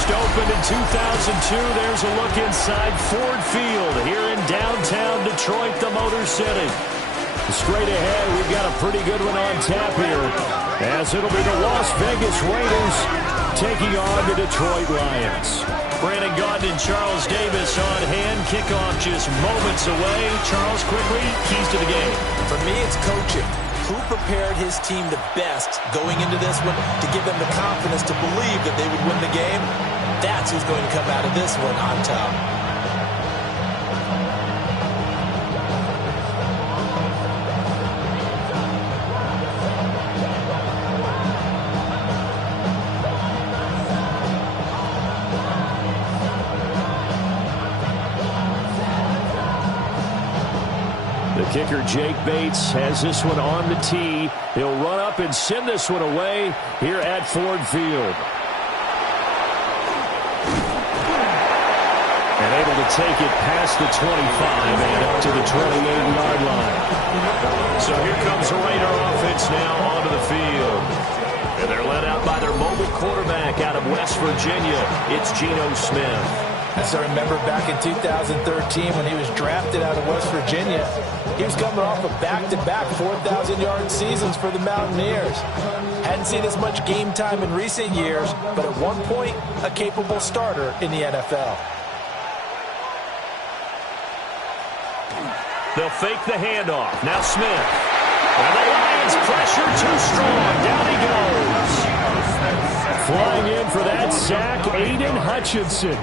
First opened in 2002. There's a look inside Ford Field here in downtown Detroit, the Motor City. Straight ahead, we've got a pretty good one on tap here, as it'll be the Las Vegas Raiders taking on the Detroit Lions. Brandon Gaudin and Charles Davis on hand. Kickoff just moments away. Charles, quickly, keys to the game. For me, it's coaching. Who prepared his team the best going into this one to give them the confidence to believe that they would win the game? That's who's going to come out of this one on top. Kicker Jake Bates has this one on the tee. He'll run up and send this one away here at Ford Field. And able to take it past the 25 and up to the 28-yard line. So here comes the Raider offense now onto the field. And they're led out by their mobile quarterback out of West Virginia. It's Geno Smith. As I remember back in 2013 when he was drafted out of West Virginia, he was coming off of back-to-back 4,000-yard seasons for the Mountaineers. Hadn't seen as much game time in recent years, but at one point, a capable starter in the NFL. They'll fake the handoff. Now Smith. And the Lions pressure too strong. Down he goes. Flying in for that sack, Aiden Hutchinson.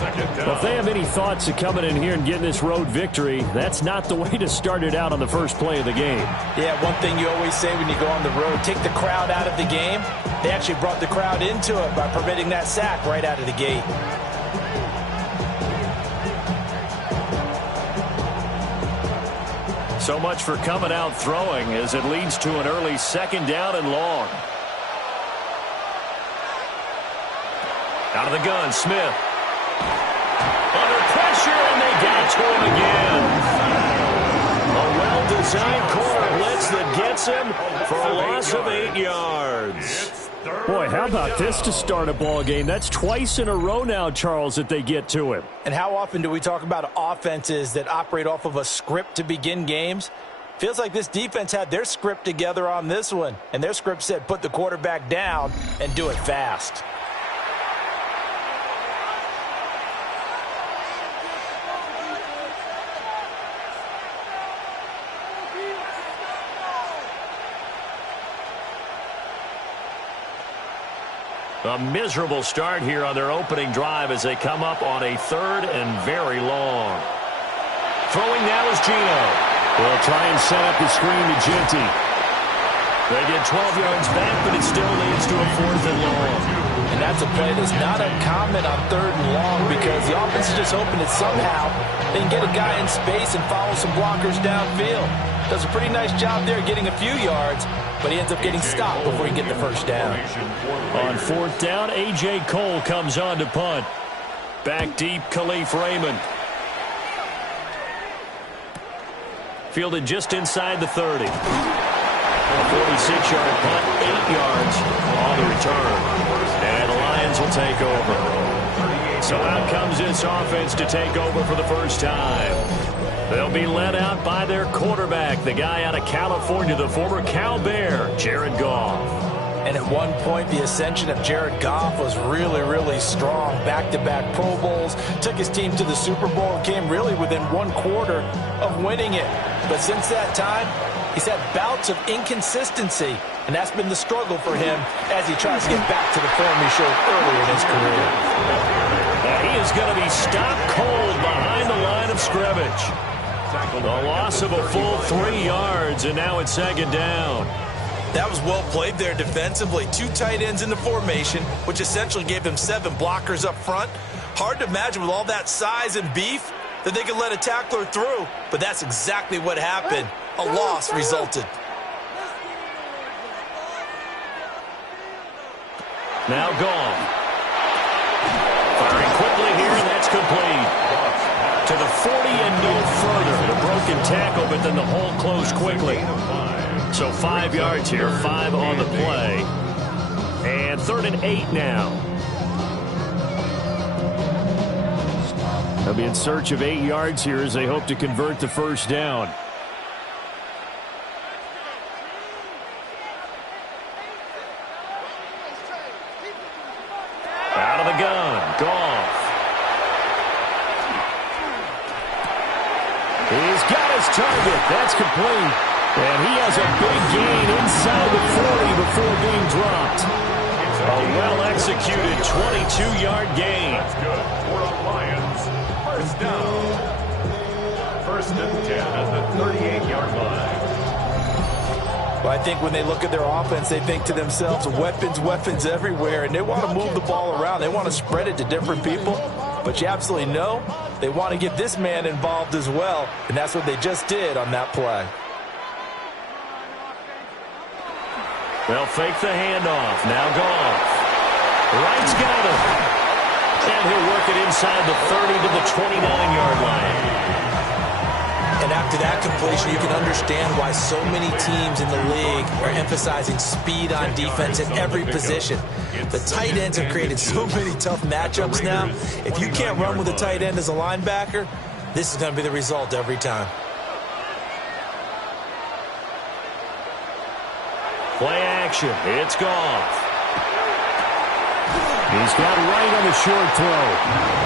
Well, if they have any thoughts of coming in here and getting this road victory, that's not the way to start it out on the first play of the game. Yeah, one thing you always say when you go on the road, take the crowd out of the game. They actually brought the crowd into it by permitting that sack right out of the gate. So much for coming out throwing as it leads to an early second down and long. Out of the gun, Smith. Under pressure, and they got to him again. A well-designed corner blitz that gets him for a loss of 8 yards. Boy, how about this to start a ball game? That's twice in a row now, Charles, that they get to him. And how often do we talk about offenses that operate off of a script to begin games? Feels like this defense had their script together on this one, and their script said put the quarterback down and do it fast. A miserable start here on their opening drive as they come up on a 3rd and very long. Throwing now is Geno. They'll try and set up the screen to Genty. They get 12 yards back, but it still leads to a 4th and long. And that's a play that's not uncommon on 3rd and long because the offense is just hoping that somehow they can get a guy in space and follow some blockers downfield. Does a pretty nice job there getting a few yards, but he ends up getting stopped before he can get the first down. On 4th down, A.J. Cole comes on to punt. Back deep, Khalif Raymond. Fielded just inside the 30. A 46-yard punt, 8 yards on the return. And the Lions will take over. So out comes this offense to take over for the first time. They'll be led out by their quarterback, the guy out of California, the former Cal Bear, Jared Goff. And at one point, the ascension of Jared Goff was really, really strong. Back-to-back Pro Bowls, took his team to the Super Bowl, and came really within 1/4 of winning it. But since that time, he's had bouts of inconsistency, and that's been the struggle for him as he tries to get back to the form he showed earlier in his career. He is going to be stopped cold behind the line of scrimmage. A loss of a full 3 yards, and now it's 2nd down. That was well played there defensively. 2 tight ends in the formation, which essentially gave them 7 blockers up front. Hard to imagine with all that size and beef that they could let a tackler through, but that's exactly what happened. A loss resulted. Now gone. Firing quickly here, and that's complete. To the 40 and no further. The broken tackle, but then the hole closed quickly. So 5 yards here, 5 on the play. And 3rd and 8 now. They'll be in search of 8 yards here as they hope to convert the first down. Out of the gun, Goff. He's got his target. That's complete. And he has a big gain inside the 40 before being dropped. A well-executed 22-yard gain. That's good. For the Lions, first down. First and 10 at the 38-yard line. Well, I think when they look at their offense, they think to themselves, weapons everywhere, and they want to move the ball around. They want to spread it to different people. But you absolutely know they want to get this man involved as well, and that's what they just did on that play. They'll fake the handoff. Now Goff. Wright's got him. And he'll work it inside the 30 to the 29-yard line. And after that completion, you can understand why so many teams in the league are emphasizing speed on defense at every position. The tight ends have created so many tough matchups now. If you can't run with a tight end as a linebacker, this is going to be the result every time. Play action. It's Goff. He's got Wright on the short throw.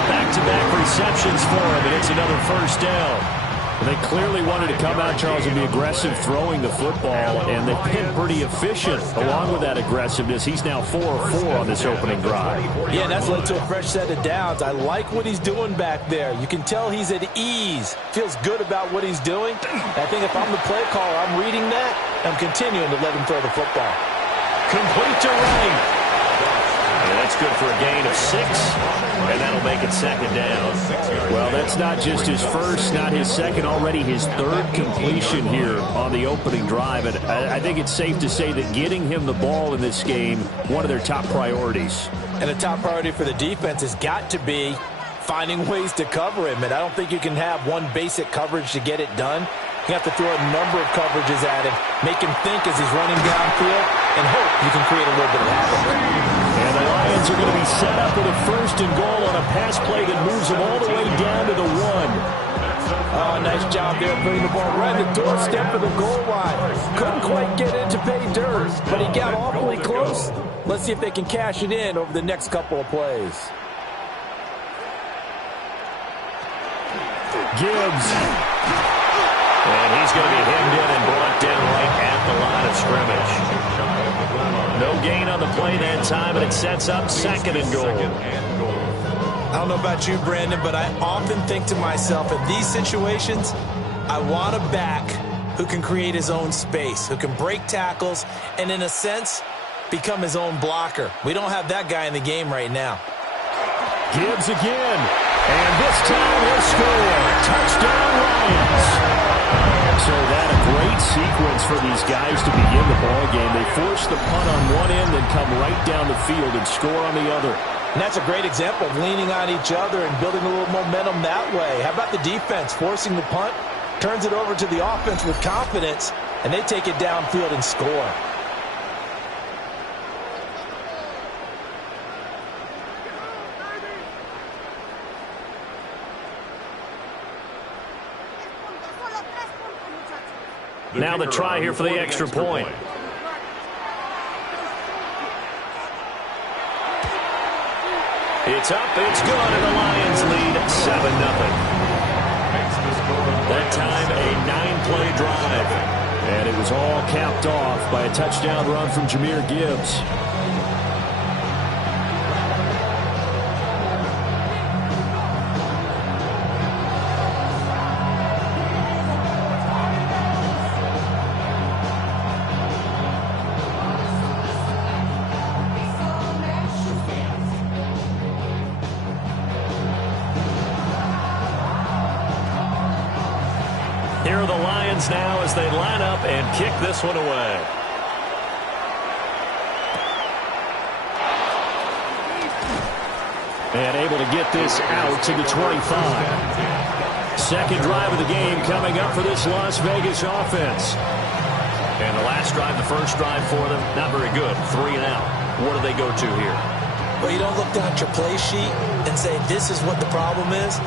Back-to-back receptions for him, and it's another first down. They clearly wanted to come out, Charles, and be aggressive throwing the football, and they've been pretty efficient along with that aggressiveness. He's now 4 of 4 on this opening drive. Yeah, and that's led to a fresh set of downs. I like what he's doing back there. You can tell he's at ease, feels good about what he's doing. I think if I'm the play caller, I'm reading that, I'm continuing to let him throw the football. Complete to Wright. And that's good for a gain of 6, and that'll make it second down. Well, that's not just his first, not his second, already his third completion here on the opening drive. And I think it's safe to say that getting him the ball in this game, one of their top priorities. And the top priority for the defense has got to be finding ways to cover him. And I don't think you can have one basic coverage to get it done. You have to throw a number of coverages at him, make him think as he's running downfield, and hope you can create a little bit of havoc. And the Lions are going to be set up with a first and goal on a pass play that moves them all the way down to the 1. Oh, nice job there putting the ball right at the doorstep of the goal line. Couldn't quite get in to pay dirt, but he got awfully close. Let's see if they can cash it in over the next couple of plays. Gibbs. And he's going to be hemmed in and brought down right at the line of scrimmage. No gain on the play that time, and it sets up second and goal. I don't know about you, Brandon, but I often think to myself, in these situations, I want a back who can create his own space, who can break tackles, and in a sense, become his own blocker. We don't have that guy in the game right now. Gibbs again. And this time he'll score. Touchdown, Lions. So that a great sequence for these guys to begin the ball game. They force the punt on one end, then come right down the field and score on the other. And that's a great example of leaning on each other and building a little momentum that way. How about the defense forcing the punt, turns it over to the offense with confidence, and they take it downfield and score. Now the try here for the extra point. It's up, it's good, and the Lions lead 7-0. That time a 9-play drive. And it was all capped off by a touchdown run from Jahmyr Gibbs. Here are the Lions now as they line up and kick this one away. And able to get this out to the 25. Second drive of the game coming up for this Las Vegas offense. And the last drive, the first drive for them, not very good. 3 and out. What do they go to here? Well, you don't look down at your play sheet and say, this is what the problem is.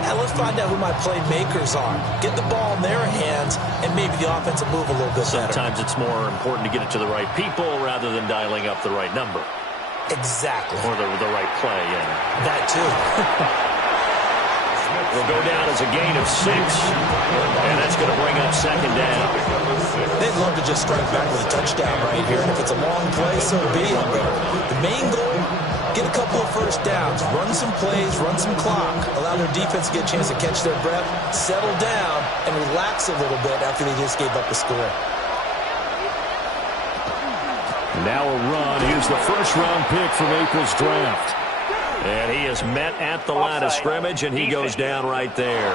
Now let's find out who my playmakers are. Get the ball in their hands, and maybe the offense will move a little bit better. Sometimes it's more important to get it to the right people rather than dialing up the right number. Exactly. Or the right play, yeah. That too. Will go down as a gain of 6, and that's going to bring up second down. They'd love to just strike back with a touchdown right here, and if it's a long play, so be it. But the main goal, get a couple of first downs, run some plays, run some clock, allow their defense to get a chance to catch their breath, settle down, and relax a little bit after they just gave up a score. Now a run. Here's the first-round pick from April's draft. And he is met at the line of scrimmage, and he goes down right there.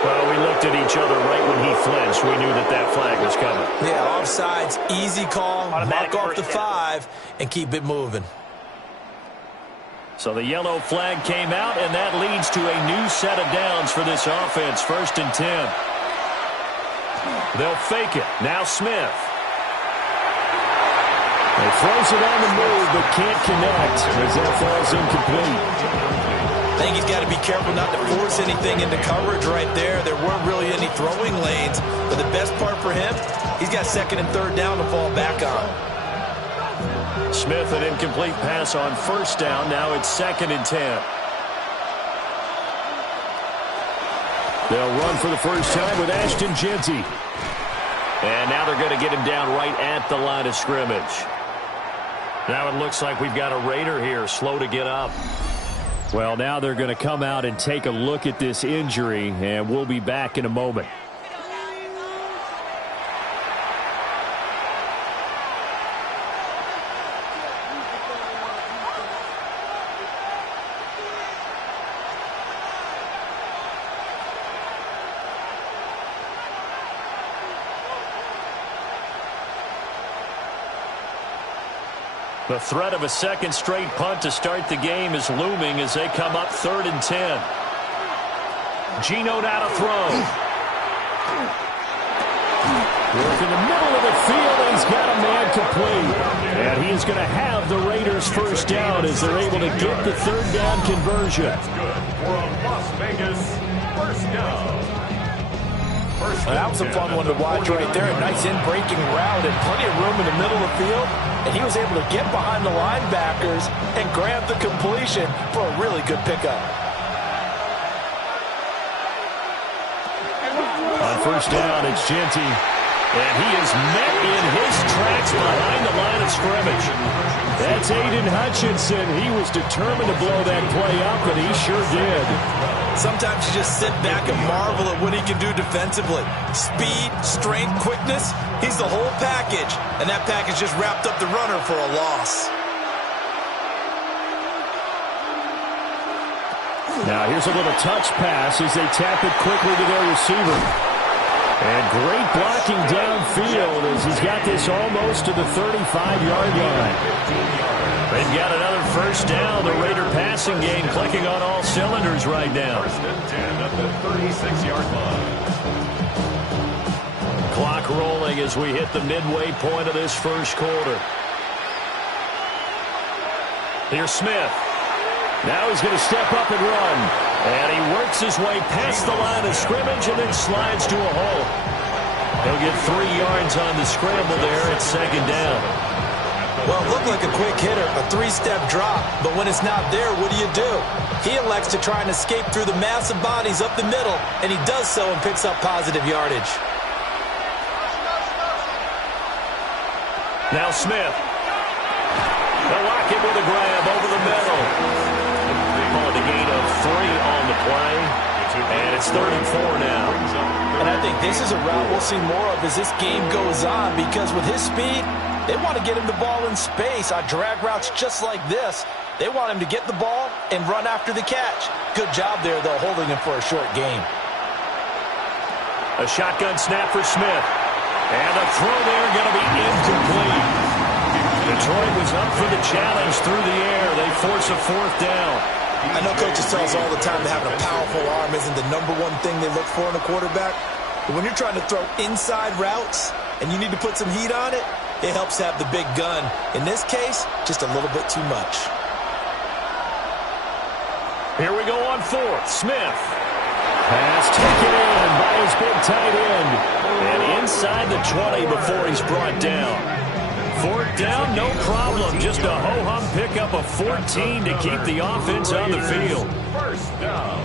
Well, we looked at each other right when he flinched. We knew that that flag was coming. Yeah, offsides, easy call, mark off the 5, and keep it moving. So the yellow flag came out, and that leads to a new set of downs for this offense. 1st and 10. They'll fake it. Now Smith. He throws it on the move, but can't connect as that falls incomplete. I think he's got to be careful not to force anything into coverage right there. There weren't really any throwing lanes, but the best part for him, he's got 2nd and 3rd down to fall back on. Smith, an incomplete pass on 1st down. Now it's 2nd and 10. They'll run for the first time with Ashton Jeanty. And now they're going to get him down right at the line of scrimmage. Now it looks like we've got a Raider here, slow to get up. Well, now they're going to come out and take a look at this injury, and we'll be back in a moment. The threat of a second straight punt to start the game is looming as they come up 3rd and 10. Geno now to throw. Work in the middle of the field, and he's got a man complete. And he is going to have the Raiders first down as they're able to get the 3rd down conversion. That's good for a Las Vegas first down. Well, that was a fun one to watch right there. A nice in-breaking route and plenty of room in the middle of the field. And he was able to get behind the linebackers and grab the completion for a really good pickup. On 1st down, it's Jeanty. And he is met in his tracks behind the line of scrimmage. That's Aiden Hutchinson. He was determined to blow that play up, and he sure did. Sometimes you just sit back and marvel at what he can do defensively. Speed, strength, quickness, he's the whole package. And that package just wrapped up the runner for a loss. Now here's a little touch pass as they tap it quickly to their receiver. And great blocking downfield as he's got this almost to the 35-yard line. They've got another first down. The Raider passing game clicking on all cylinders right now. 1st and 10 at the 36-yard line. Clock rolling as we hit the midway point of this first quarter. Here's Smith. Now he's going to step up and run. And he works his way past the line of scrimmage and then slides to a hole. He'll get 3 yards on the scramble there at 2nd down. Well, it looked like a quick hitter, a 3-step drop. But when it's not there, what do? He elects to try and escape through the massive bodies up the middle, and he does so and picks up positive yardage. Now Smith. They'll lock him with a grab over the middle. Calling a gain of 3 on the play. And it's 3rd and 4 now. And I think this is a route we'll see more of as this game goes on, because with his speed, they want to get him the ball in space on drag routes just like this. They want him to get the ball and run after the catch. Good job there, though, holding him for a short game. A shotgun snap for Smith. And the throw there going to be incomplete. Detroit was up for the challenge through the air. They force a 4th down. I know coaches tell us all the time that having a powerful arm isn't the #1 thing they look for in a quarterback. But when you're trying to throw inside routes, and you need to put some heat on it, it helps have the big gun. In this case, just a little bit too much. Here we go on fourth. Smith. Pass taken in by his big tight end. And inside the 20 before he's brought down. Fourth down, no problem. Just a ho-hum pickup of 14 to keep the offense on the field. First down.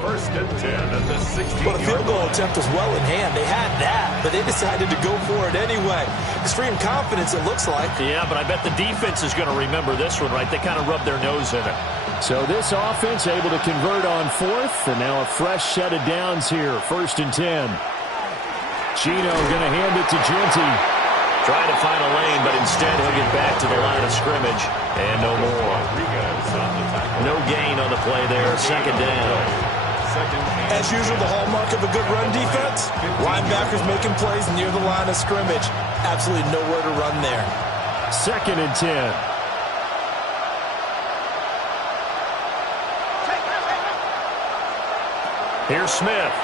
First and 10 at the 16. Well, the field goal attempt was well in hand. They had that, but they decided to go for it anyway. Extreme confidence, it looks like. Yeah, but I bet the defense is going to remember this one, right? They kind of rubbed their nose in it. So this offense able to convert on fourth, and now a fresh set of downs here. First and 10. Chino going to hand it to Genty. Trying to find a lane, but instead he'll get back to the line of scrimmage. And no more. No gain on the play there. Second down. As usual, the hallmark of a good run defense, linebackers making plays near the line of scrimmage. Absolutely nowhere to run there. Second and 10. Here's Smith.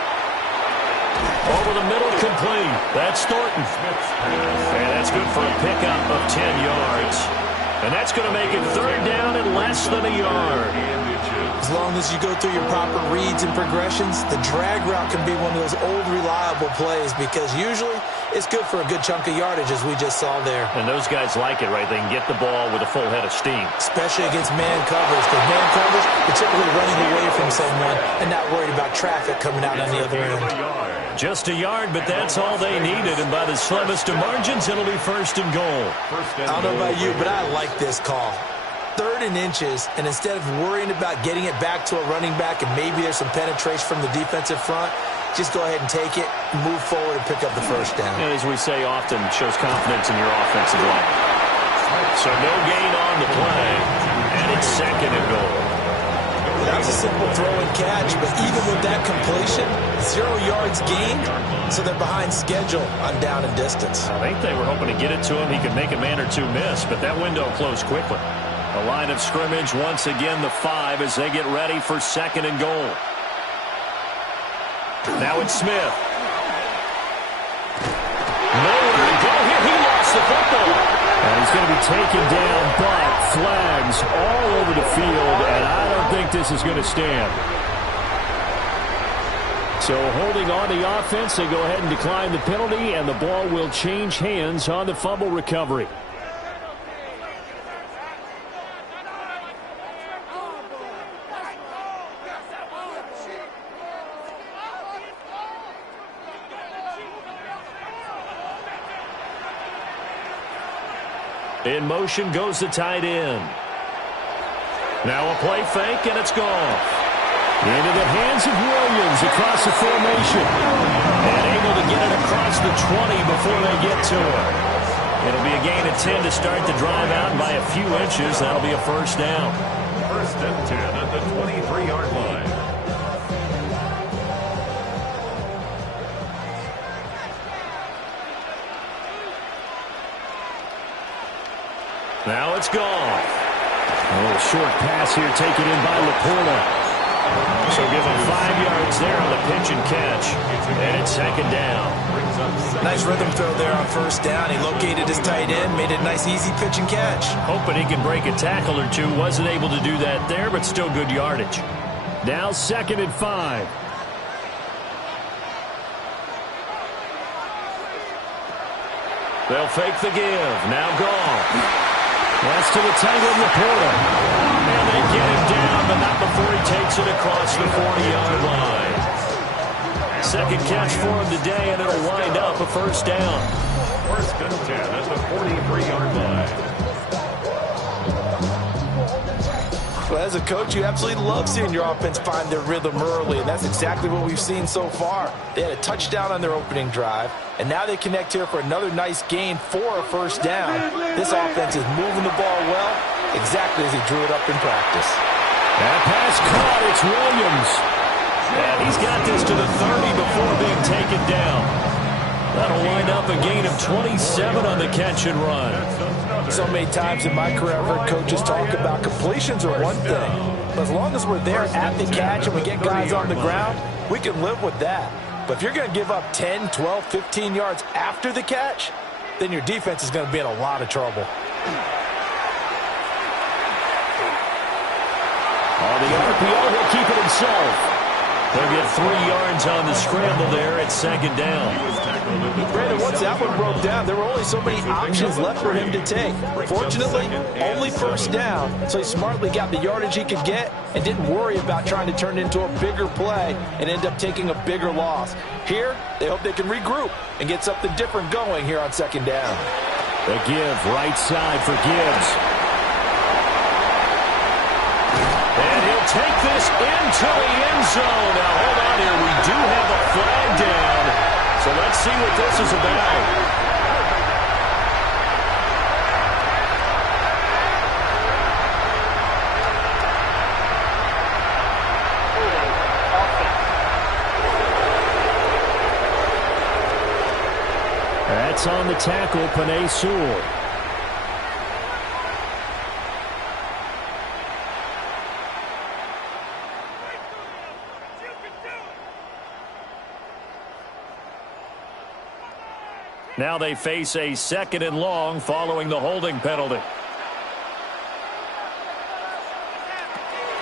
Over the middle, complete. That's Thornton. And that's good for a pickup of 10 yards. And that's going to make it third down and less than a yard. As long as you go through your proper reads and progressions, the drag route can be one of those old reliable plays because usually it's good for a good chunk of yardage as we just saw there. And those guys like it, right? They can get the ball with a full head of steam. Especially against man coverage. Because man coverage, you're typically running away from someone and not worried about traffic coming out on the other end. Just a yard, but that's all they needed. And by the slimmest of margins, it'll be first and goal. I don't know about you, but I like this call. Third and inches, and instead of worrying about getting it back to a running back and maybe there's some penetration from the defensive front, just go ahead and take it, move forward, and pick up the first down. And as we say often, it shows confidence in your offensive line. So no gain on the play, and it's second and goal. That was a simple throw and catch, but even with that completion, 0 yards gained, so they're behind schedule on down and distance. I think they were hoping to get it to him. He could make a man or two miss, but that window closed quickly. The line of scrimmage, once again, the 5 as they get ready for second and goal. Now it's Smith. Nowhere to go here. He lost the football. And he's going to be taken down, but flags all over the field, and I don't think this is going to stand. So holding on the offense, they go ahead and decline the penalty, and the ball will change hands on the fumble recovery. In motion goes the tight end. Now a play fake, and it's gone. Into the hands of Williams across the formation. And able to get it across the 20 before they get to it. It'll be a gain of 10 to start the drive out by a few inches. That'll be a first down. First and 10 at the 23-yard line. Now it's gone. A little short pass here taken in by Laporta. So give him 5 yards there on the pitch and catch. And it's second down. Nice rhythm throw there on first down. He located his tight end, made it a nice easy pitch and catch. Hoping he can break a tackle or two. Wasn't able to do that there, but still good yardage. Now second and 5. They'll fake the give. Now gone. Pass to the tight end, Laporta. And they get him down, but not before he takes it across the 40-yard line. Second catch for him today, and it'll wind up a first down. First and 10 at the 43-yard line. Well, as a coach, you absolutely love seeing your offense find their rhythm early, and that's exactly what we've seen so far. They had a touchdown on their opening drive, and now they connect here for another nice gain for a first down. This offense is moving the ball well, exactly as he drew it up in practice. That pass caught. It's Williams. And he's got this to the 30 before being taken down. That'll wind up a gain of 27 on the catch and run. So many times in my career, I've heard coaches talk about completions are one thing. But as long as we're there at the catch and we get guys on the ground, we can live with that. But if you're going to give up 10, 12, 15 yards after the catch, then your defense is going to be in a lot of trouble. On the RPO, he'll keep it himself. They'll get 3 yards on the scramble there at second down. Brandon, once that one broke down, there were only so many options left for him to take. Fortunately, only first down, so he smartly got the yardage he could get and didn't worry about trying to turn it into a bigger play and end up taking a bigger loss. Here, they hope they can regroup and get something different going here on second down. The give, right side for Gibbs. And he'll take this into the end zone. Now, hold on here. We do have a flag down. So let's see what this is about. That's on the tackle, Panay Sewell. Now they face a 2nd and long following the holding penalty.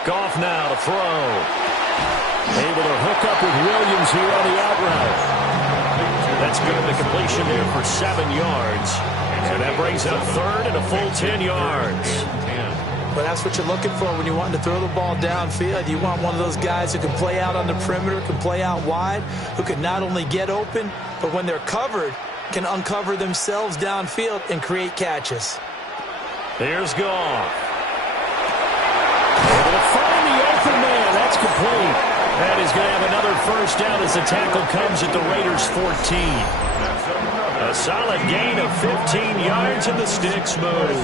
Goff now to throw. Able to hook up with Williams here on the out route. That's good. The completion there for 7 yards. And that brings up 3rd and a full 10 yards. But that's what you're looking for when you want to throw the ball downfield. You want one of those guys who can play out on the perimeter, can play out wide, who can not only get open, but when they're covered, can uncover themselves downfield and create catches. Here's Goff. Able to find the open man. That's complete. And he's going to have another first down as the tackle comes at the Raiders' 14. A solid gain of 15 yards and the sticks move.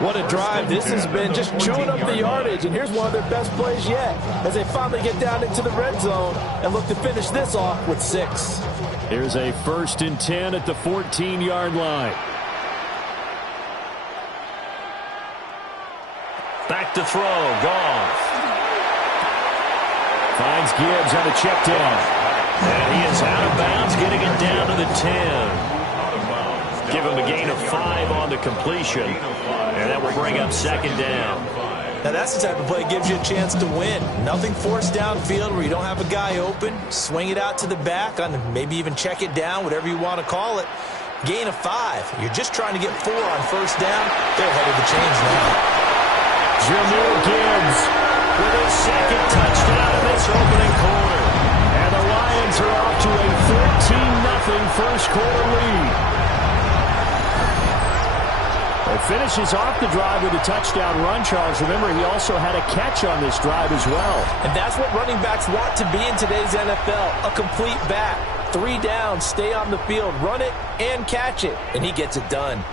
What a drive. This has been just chewing up the yardage, and here's one of their best plays yet as they finally get down into the red zone and look to finish this off with 6. Here's a 1st and 10 at the 14-yard line. Back to throw. Goff. Finds Gibbs on the check down. And he is out of bounds, getting it down to the 10. Give him a gain of 5 on the completion. And that will bring up 2nd down. Now that's the type of play that gives you a chance to win. Nothing forced downfield where you don't have a guy open. Swing it out to the back, on maybe even check it down, whatever you want to call it. Gain of 5. You're just trying to get 4 on first down. They're ahead of the chains now. Jameer Gibbs with his 2nd touchdown in this opening quarter. And the Lions are off to a 14-0 first quarter lead. It finishes off the drive with a touchdown run, Charles. Remember, he also had a catch on this drive as well. And that's what running backs want to be in today's NFL, a complete back. 3 down, stay on the field, run it, and catch it. And he gets it done.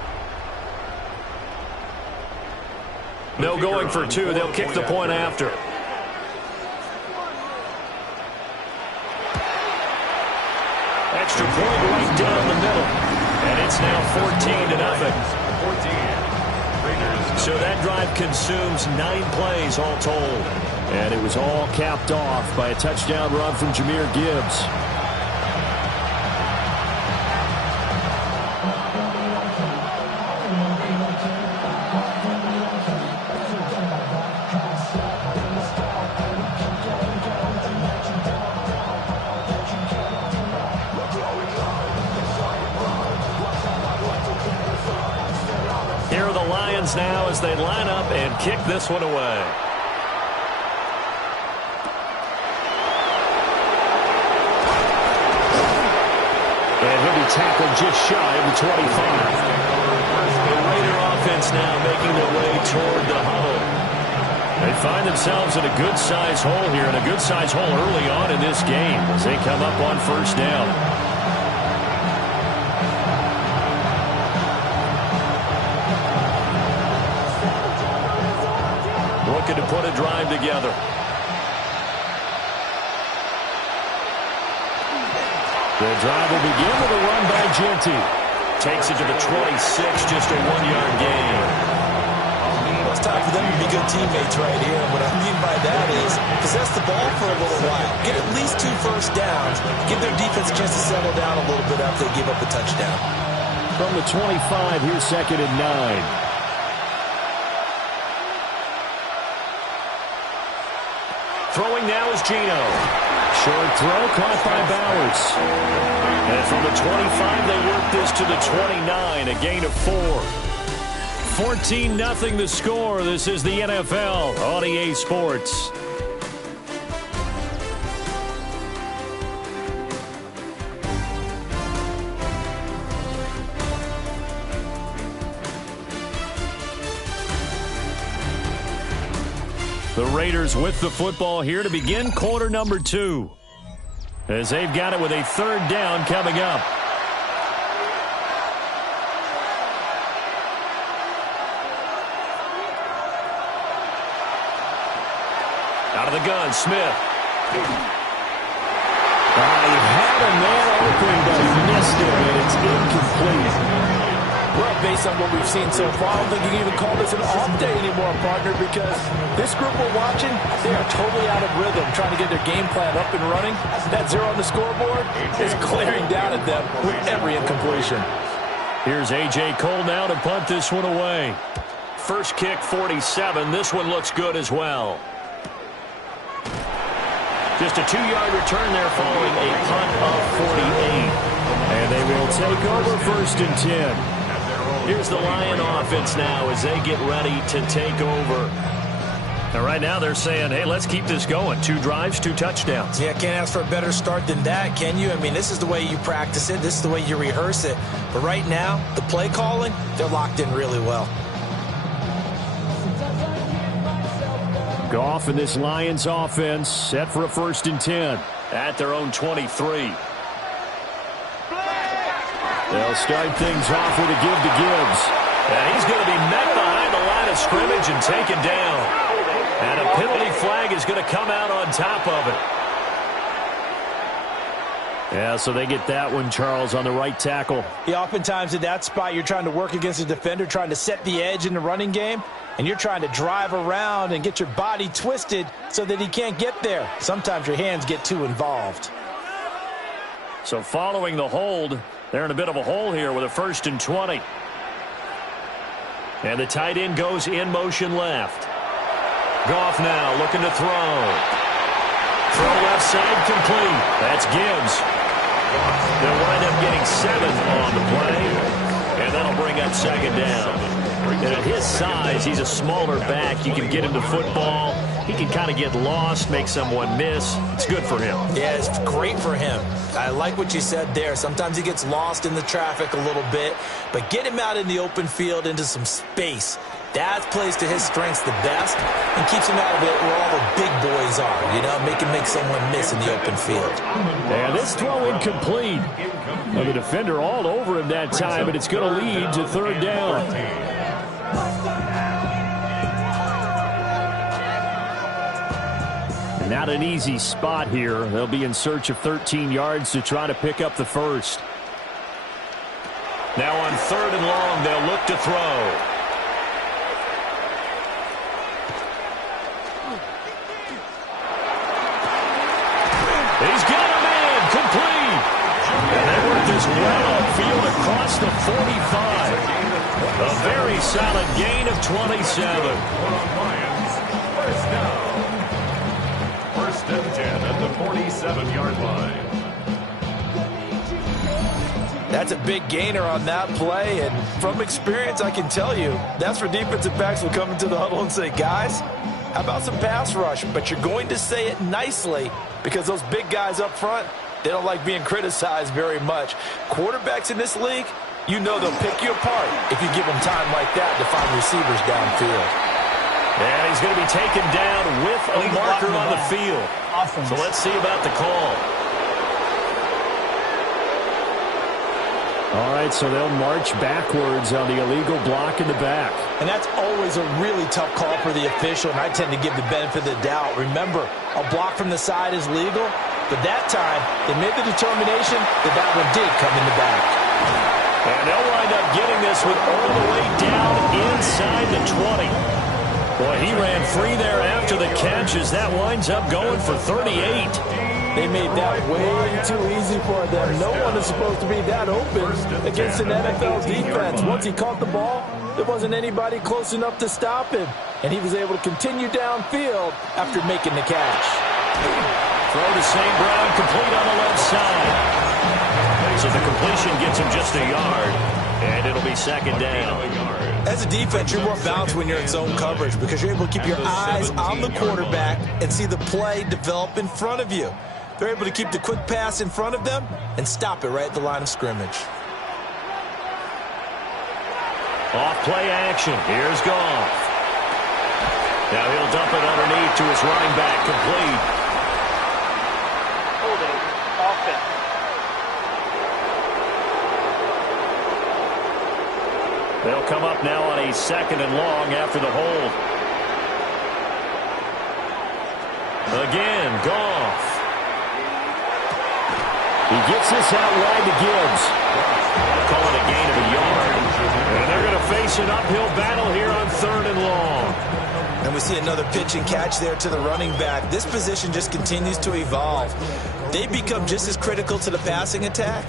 No going for 2. They'll kick the point after. Extra point right down the middle. And it's now 14-0. So that drive consumes 9 plays all told. And it was all capped off by a touchdown run from Jameer Gibbs. Here are the Lions now as they line up and kick this one away. And he'll be tackled just shy of the 25. The Raider offense now making their way toward the huddle. They find themselves in a good-sized hole here, and a good-sized hole early on in this game as they come up on first down. Looking to put a drive together. The drive will begin with a run by Genty. Takes it to the 26, just a 1-yard gain. Let's time for them to be good teammates right here. And what I mean by that is possess the ball for a little while. Get at least 2 first downs. Give their defense a chance to settle down a little bit after they give up a touchdown. From the 25, here's 2nd and 9. Throwing now is Geno. Short throw caught by Bowers. And from the 25, they work this to the 29, a gain of 4. 14-0 the score. This is the NFL on EA Sports. The Raiders with the football here to begin quarter number 2. As they've got it with a 3rd down coming up. Out of the gun, Smith. He had a man open, but he missed it, and it's incomplete. Well, based on what we've seen so far, I don't think you can even call this an off day anymore, partner, because this group we're watching, they are totally out of rhythm, trying to get their game plan up and running. That 0 on the scoreboard is glaring down at them with every incompletion. Here's A.J. Cole now to punt this one away. First kick, 47. This one looks good as well. Just a 2-yard return there following a punt of 48. And they will take over 1st and 10. Here's the Lion offense now as they get ready to take over. And right now they're saying, hey, let's keep this going. 2 drives, 2 touchdowns. Yeah, can't ask for a better start than that, can you? I mean, this is the way you practice it. This is the way you rehearse it. But right now, the play calling, they're locked in really well. Goff in this Lions offense set for a 1st and 10 at their own 23. They'll start things off with a give to Gibbs. And he's going to be met behind the line of scrimmage and taken down. And a penalty flag is going to come out on top of it. Yeah, so they get that one, Charles, on the right tackle. Yeah, oftentimes at that spot, you're trying to work against a defender, trying to set the edge in the running game, and you're trying to drive around and get your body twisted so that he can't get there. Sometimes your hands get too involved. So following the hold, they're in a bit of a hole here with a 1st and 20. And the tight end goes in motion left. Goff now looking to throw. Throw left side complete. That's Gibbs. They'll wind up getting 7 on the play. And that'll bring up 2nd down. And at his size, he's a smaller back. You can get him to football. He can kind of get lost, make someone miss. It's good for him. Yeah, it's great for him. I like what you said there. Sometimes he gets lost in the traffic a little bit, but get him out in the open field into some space. That plays to his strengths the best and keeps him out of it where all the big boys are, you know, make someone miss in the open field. And this throw incomplete. Well, the defender all over him that time, but it's going to lead to 3rd down. Not an easy spot here. They'll be in search of 13 yards to try to pick up the 1st. Now on 3rd and long, they'll look to throw. He's got him in, complete. And they work this well upfield across the 45. A very solid gain of 27. Lions, 1st down. 1st and 10 at the 47-yard line. That's a big gainer on that play, and from experience, I can tell you, that's where defensive backs will come into the huddle and say, guys, how about some pass rush? But you're going to say it nicely because those big guys up front, they don't like being criticized very much. Quarterbacks in this league, you know they'll pick you apart if you give them time like that to find receivers downfield. And he's going to be taken down with a marker on the field. So let's see about the call. All right, so they'll march backwards on the illegal block in the back. And that's always a really tough call for the official, and I tend to give the benefit of the doubt. Remember, a block from the side is legal, but that time they made the determination that that one did come in the back. And they'll wind up getting this one all the way down inside the 20. Boy, he ran free there after the catches. That winds up going for 38. They made that way too easy for them. No one is supposed to be that open against an NFL defense. Once he caught the ball, there wasn't anybody close enough to stop him. And he was able to continue downfield after making the catch. Throw to St. Brown, complete on the left side. So the completion gets him just a yard, and it'll be second down. As a defense, you're more balanced when you're in zone coverage because you're able to keep your eyes on the quarterback and see the play develop in front of you. They're able to keep the quick pass in front of them and stop it right at the line of scrimmage. Off play action. Here's Goff. Now he'll dump it underneath to his running back, complete. Holding offense. They'll come up now on a 2nd and long after the hold. Again, Goff. He gets this out wide to Gibbs. Call it a gain of a yard. And they're going to face an uphill battle here on 3rd and long. And we see another pitch and catch there to the running back. This position just continues to evolve. They become just as critical to the passing attack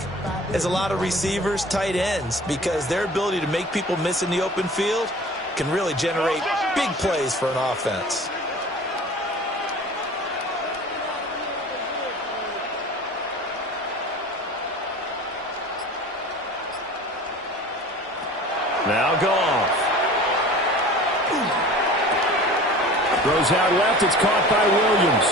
as a lot of receivers, tight ends, because their ability to make people miss in the open field can really generate big plays for an offense. Now Goff. Throws out left. It's caught by Williams.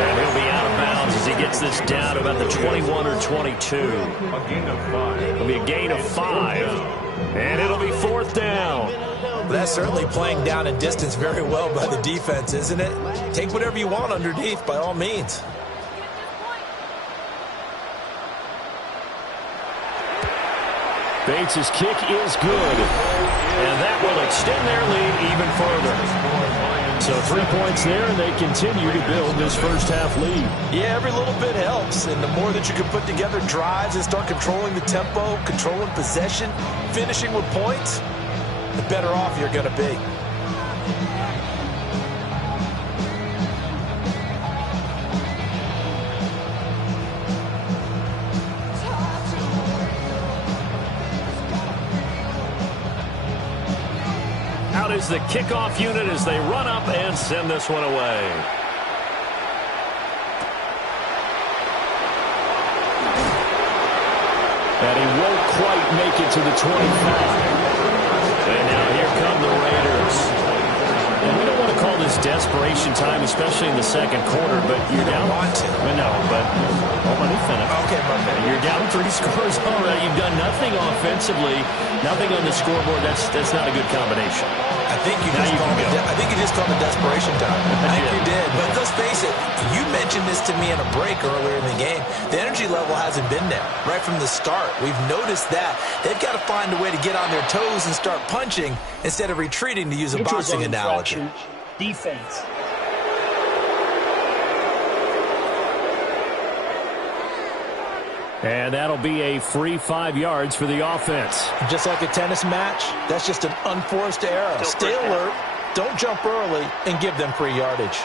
And he'll be out of bounds as he gets this down to about the 21 or 22. A gain of 5. It'll be a gain of 5. And it'll be 4th down. Well, that's certainly playing down in distance very well by the defense, isn't it? Take whatever you want underneath by all means. Bates' kick is good. And that will extend their lead even further. So 3 points there, and they continue to build this first half lead. Yeah, every little bit helps. And the more that you can put together drives and start controlling the tempo, controlling possession, finishing with points, the better off you're going to be. Out is the kickoff unit as they run up and send this one away. And he won't quite make it to the 25. And now here come the Raiders. And we don't want to call this desperation time, especially in the second quarter, but you're down. Want to. No, but let me finish. Okay, You're down 3 scores already. You've done nothing offensively, nothing on the scoreboard. That's not a good combination. I think you just called it desperation time. I think you did. But let's face it, you mentioned this to me in a break earlier in the game. The energy level hasn't been there right from the start. We've noticed that. They've got to find a way to get on their toes and start punching instead of retreating, to use a boxing analogy. Defense. And that'll be a free 5 yards for the offense. Just like a tennis match, that's just an unforced error. Stay alert, don't jump early, and give them free yardage.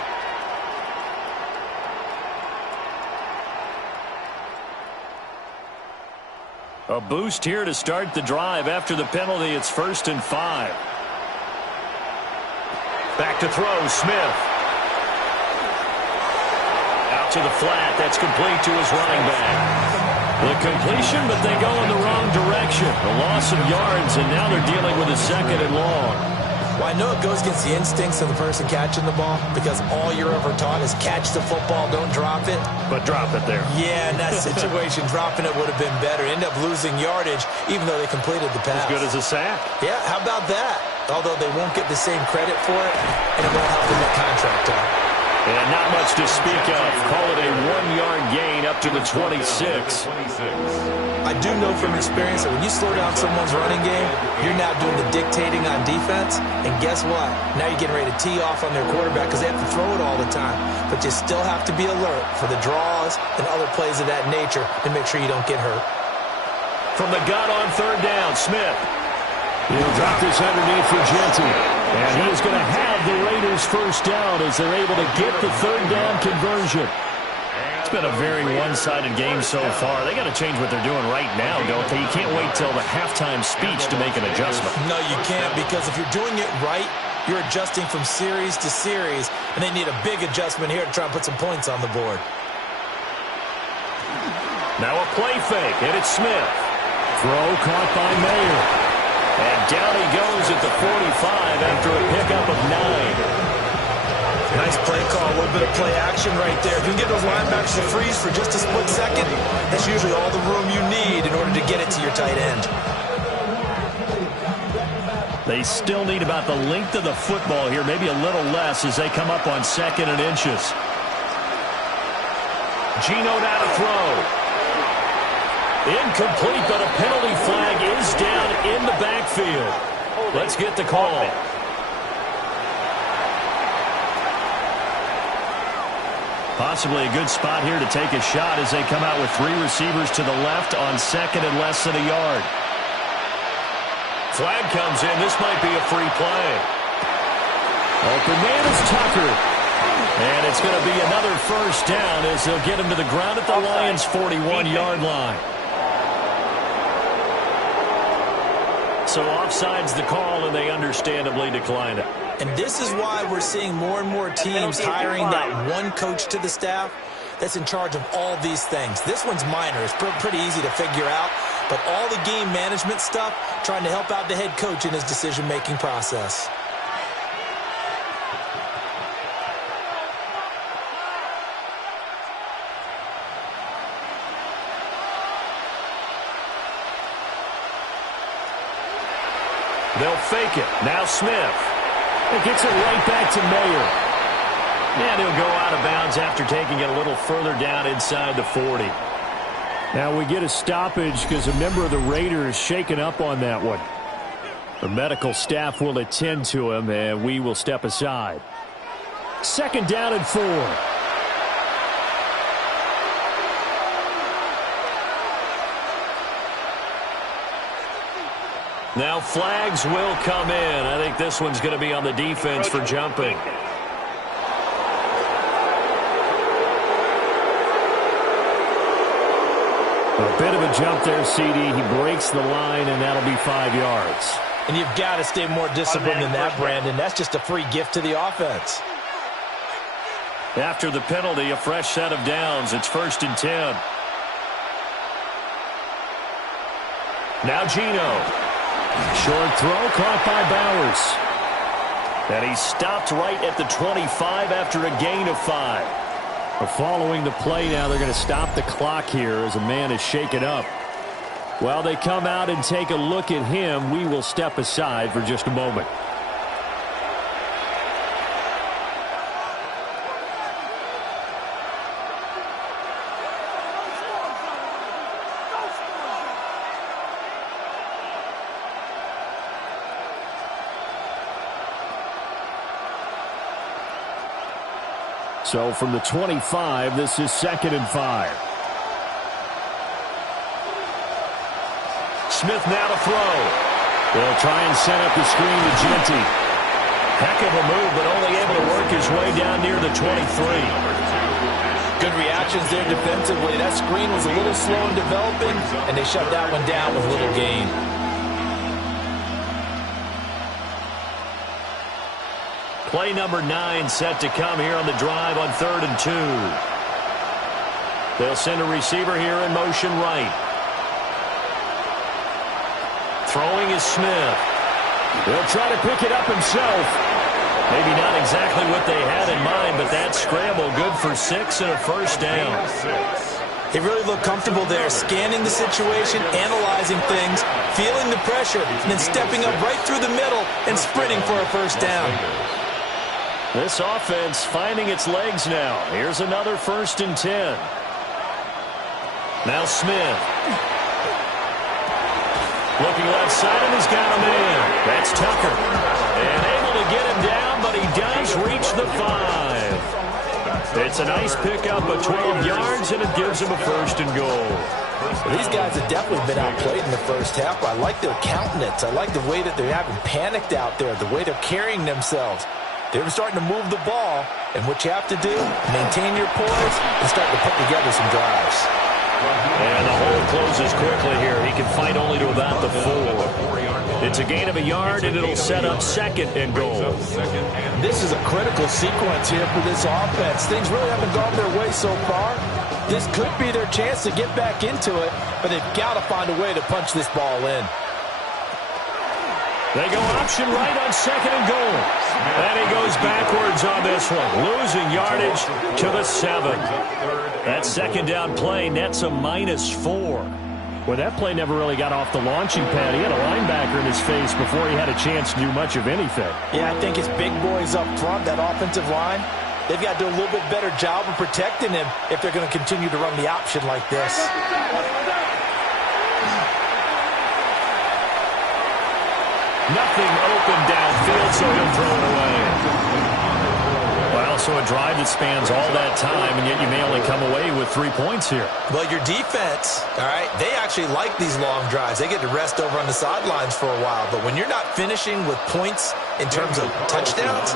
A boost here to start the drive. After the penalty, it's 1st and 5. Back to throw, Smith. Out to the flat. That's complete to his running back. The completion, but they go in the wrong direction. A loss of yards, and now they're dealing with a 2nd and long. Well, I know it goes against the instincts of the person catching the ball because all you're ever taught is catch the football, don't drop it. But drop it there. Yeah, in that situation, dropping it would have been better. End up losing yardage, even though they completed the pass. As good as a sack. Yeah, how about that? Although they won't get the same credit for it, and it won't help them get contract time. And not much to speak of. Call it a 1-yard gain up to the 26. I do know from experience that when you slow down someone's running game, you're now doing the dictating on defense. And guess what? Now you're getting ready to tee off on their quarterback because they have to throw it all the time. But you still have to be alert for the draws and other plays of that nature to make sure you don't get hurt. From the gun on 3rd down, Smith. He'll drop this underneath for Genty. And he's going to have the Raiders first down as they're able to get the third down conversion. It's been a very one-sided game so far. They got to change what they're doing right now, don't they? You can't wait till the halftime speech to make an adjustment. No, you can't, because if you're doing it right, you're adjusting from series to series, and they need a big adjustment here to try and put some points on the board. Now a play fake, and it's Smith. Throw caught by Mayer. And down he goes at the 45 after a pickup of 9. Nice play call, a little bit of play action right there. If you can get those linebackers to freeze for just a split second, that's usually all the room you need in order to get it to your tight end. They still need about the length of the football here, maybe a little less as they come up on 2nd and inches. Geno now to throw. Incomplete, but a penalty flag is down in the backfield. Let's get the call. Possibly a good spot here to take a shot as they come out with 3 receivers to the left on 2nd and less than a yard. Flag comes in. This might be a free play. Open man is Tucker. And it's going to be another first down as they'll get him to the ground at the Lions' 41-yard line. So offside's the call, and they understandably decline it. And this is why we're seeing more and more teams hiring that one coach to the staff that's in charge of all these things. This one's minor. It's pretty easy to figure out. But all the game management stuff, trying to help out the head coach in his decision-making process. They'll fake it. Now Smith. It gets it right back to Mayer. And he'll go out of bounds after taking it a little further down inside the 40. Now we get a stoppage because a member of the Raiders shaken up on that one. The medical staff will attend to him, and we will step aside. 2nd down and 4. Now flags will come in. I think this one's going to be on the defense for jumping. A bit of a jump there, CD. He breaks the line, and that'll be 5 yards. And you've got to stay more disciplined than that, Brandon. That's just a free gift to the offense. After the penalty, a fresh set of downs. It's 1st and 10. Now Geno. Short throw caught by Bowers. And he stopped right at the 25 after a gain of 5. Following the play now, they're going to stop the clock here as a man is shaken up. While they come out and take a look at him, we will step aside for just a moment. So from the 25, this is 2nd and 5. Smith now to throw. They'll try and set up the screen to Genty. Heck of a move, but only able to work his way down near the 23. Good reactions there defensively. That screen was a little slow in developing, and they shut that one down with little gain. Play number 9 set to come here on the drive on 3rd and 2. They'll send a receiver here in motion right. Throwing is Smith. He'll try to pick it up himself. Maybe not exactly what they had in mind, but that scramble good for 6 and a first down. They really look comfortable there, scanning the situation, analyzing things, feeling the pressure, and then stepping up right through the middle and sprinting for a first down. This offense finding its legs now. Here's another 1st and 10. Now Smith. Looking left side, and he's got a man. That's Tucker. And able to get him down, but he does reach the 5. It's a nice pickup of 12 yards, and it gives him a 1st and goal. These guys have definitely been outplayed in the first half. I like their countenance. I like the way that they're having panicked out there, the way they're carrying themselves. They're starting to move the ball, and what you have to do, maintain your poise and start to put together some drives. And the hole closes quickly here. He can fight only to about the 4. It's a gain of a yard, and it'll set up 2nd and goal. This is a critical sequence here for this offense. Things really haven't gone their way so far. This could be their chance to get back into it, but they've got to find a way to punch this ball in. They go option right on 2nd and goal. And he goes backwards on this one, losing yardage to the 7. That 2nd down play nets a -4. Well, that play never really got off the launching pad. He had a linebacker in his face before he had a chance to do much of anything. Yeah, I think it's big boys up front, that offensive line. They've got to do a little bit better job of protecting him if they're going to continue to run the option like this. Nothing open downfield, so he'll throw it away. Well, so a drive that spans all that time, and yet you may only come away with 3 points here. Well, your defense, all right, they actually like these long drives. They get to rest over on the sidelines for a while. But when you're not finishing with points in terms of touchdowns,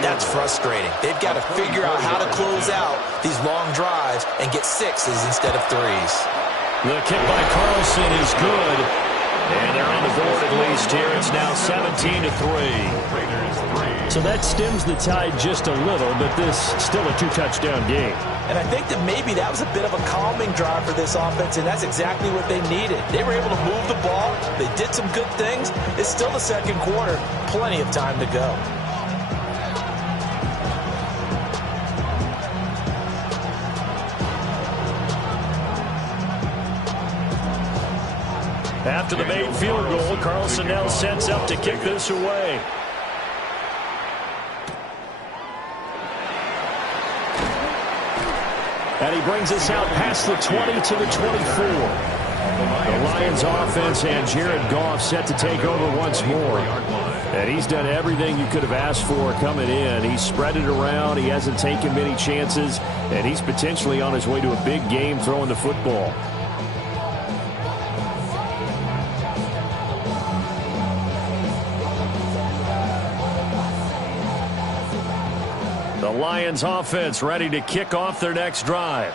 that's frustrating. They've got to figure out how to close out these long drives and get 6s instead of 3s. The kick by Carlson is good. And they're on the board at least here. It's now 17-3. So that stems the tide just a little, but this still a 2-touchdown game. And I think that maybe that was a bit of a calming drive for this offense, and that's exactly what they needed. They were able to move the ball. They did some good things. It's still the 2nd quarter. Plenty of time to go. After the made field goal, Carlson now sets up to kick this away. And he brings us out past the 20 to the 24. The Lions offense and Jared Goff set to take over once more. And he's done everything you could have asked for coming in. He's spread it around. He hasn't taken many chances. And he's potentially on his way to a big game throwing the football. The Lions offense ready to kick off their next drive.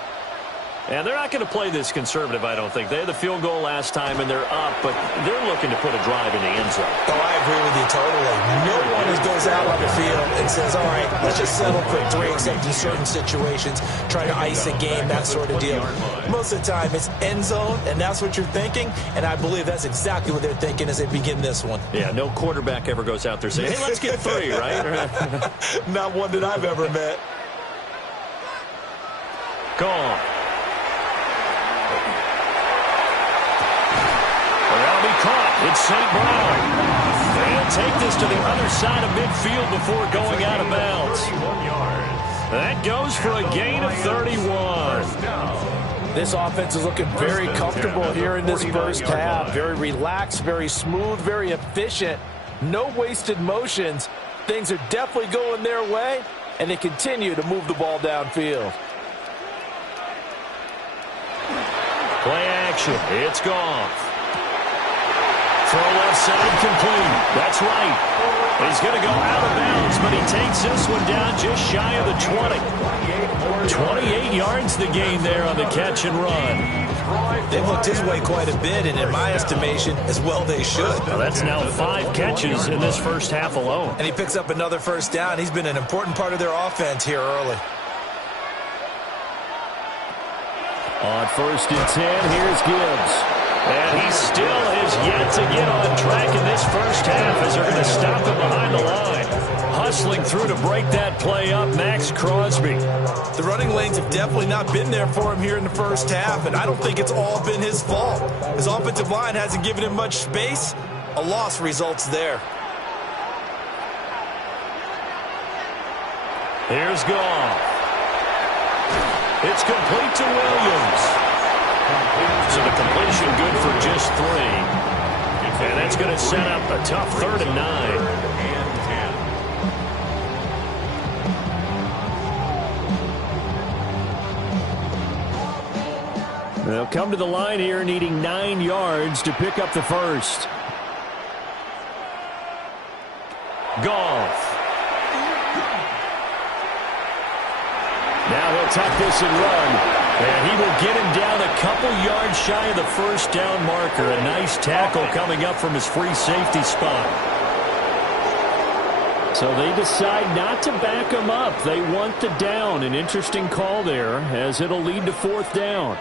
And they're not going to play this conservative, I don't think. They had the field goal last time, and they're up, but they're looking to put a drive in the end zone. Oh, I agree with you totally. No one goes out on the field and says, all right, let's just settle for 3, except in certain situations, try to ice a game, that sort of deal. Most of the time, it's end zone, and that's what you're thinking, and I believe that's exactly what they're thinking as they begin this one. Yeah, no quarterback ever goes out there saying, hey, let's get 3, right? Not one that I've ever met. Gone. That'll be caught. It's St. Brown. They'll take this to the other side of midfield before going out of bounds. That goes for a gain of 31. This offense is looking very comfortable here in this first half. Very relaxed, very smooth, very efficient. No wasted motions. Things are definitely going their way, and they continue to move the ball downfield. Play action. It's gone. Throw left side complete. That's right. He's going to go out of bounds, but he takes this one down just shy of the 20. 28 yards the gain there on the catch and run. They've looked his way quite a bit, and in my estimation, as well they should. Well, that's now 5 catches in this first half alone. And he picks up another first down. He's been an important part of their offense here early. On 1st and 10, here's Gibbs. And he still has yet to get on track in this first half as they're going to stop him behind the line. Hustling through to break that play up, Max Crosby. The running lanes have definitely not been there for him here in the first half, and I don't think it's all been his fault. His offensive line hasn't given him much space. A loss results there. Here's Goff. It's complete to Williams. So the completion good for just 3. And that's going to set up a tough 3rd and 9. They'll come to the line here needing 9 yards to pick up the first. Goff. Now he'll tuck this and run. And he will get him down a couple yards shy of the first down marker. A nice tackle coming up from his free safety spot. So they decide not to back him up. They want the down. An interesting call there, as it'll lead to 4th down.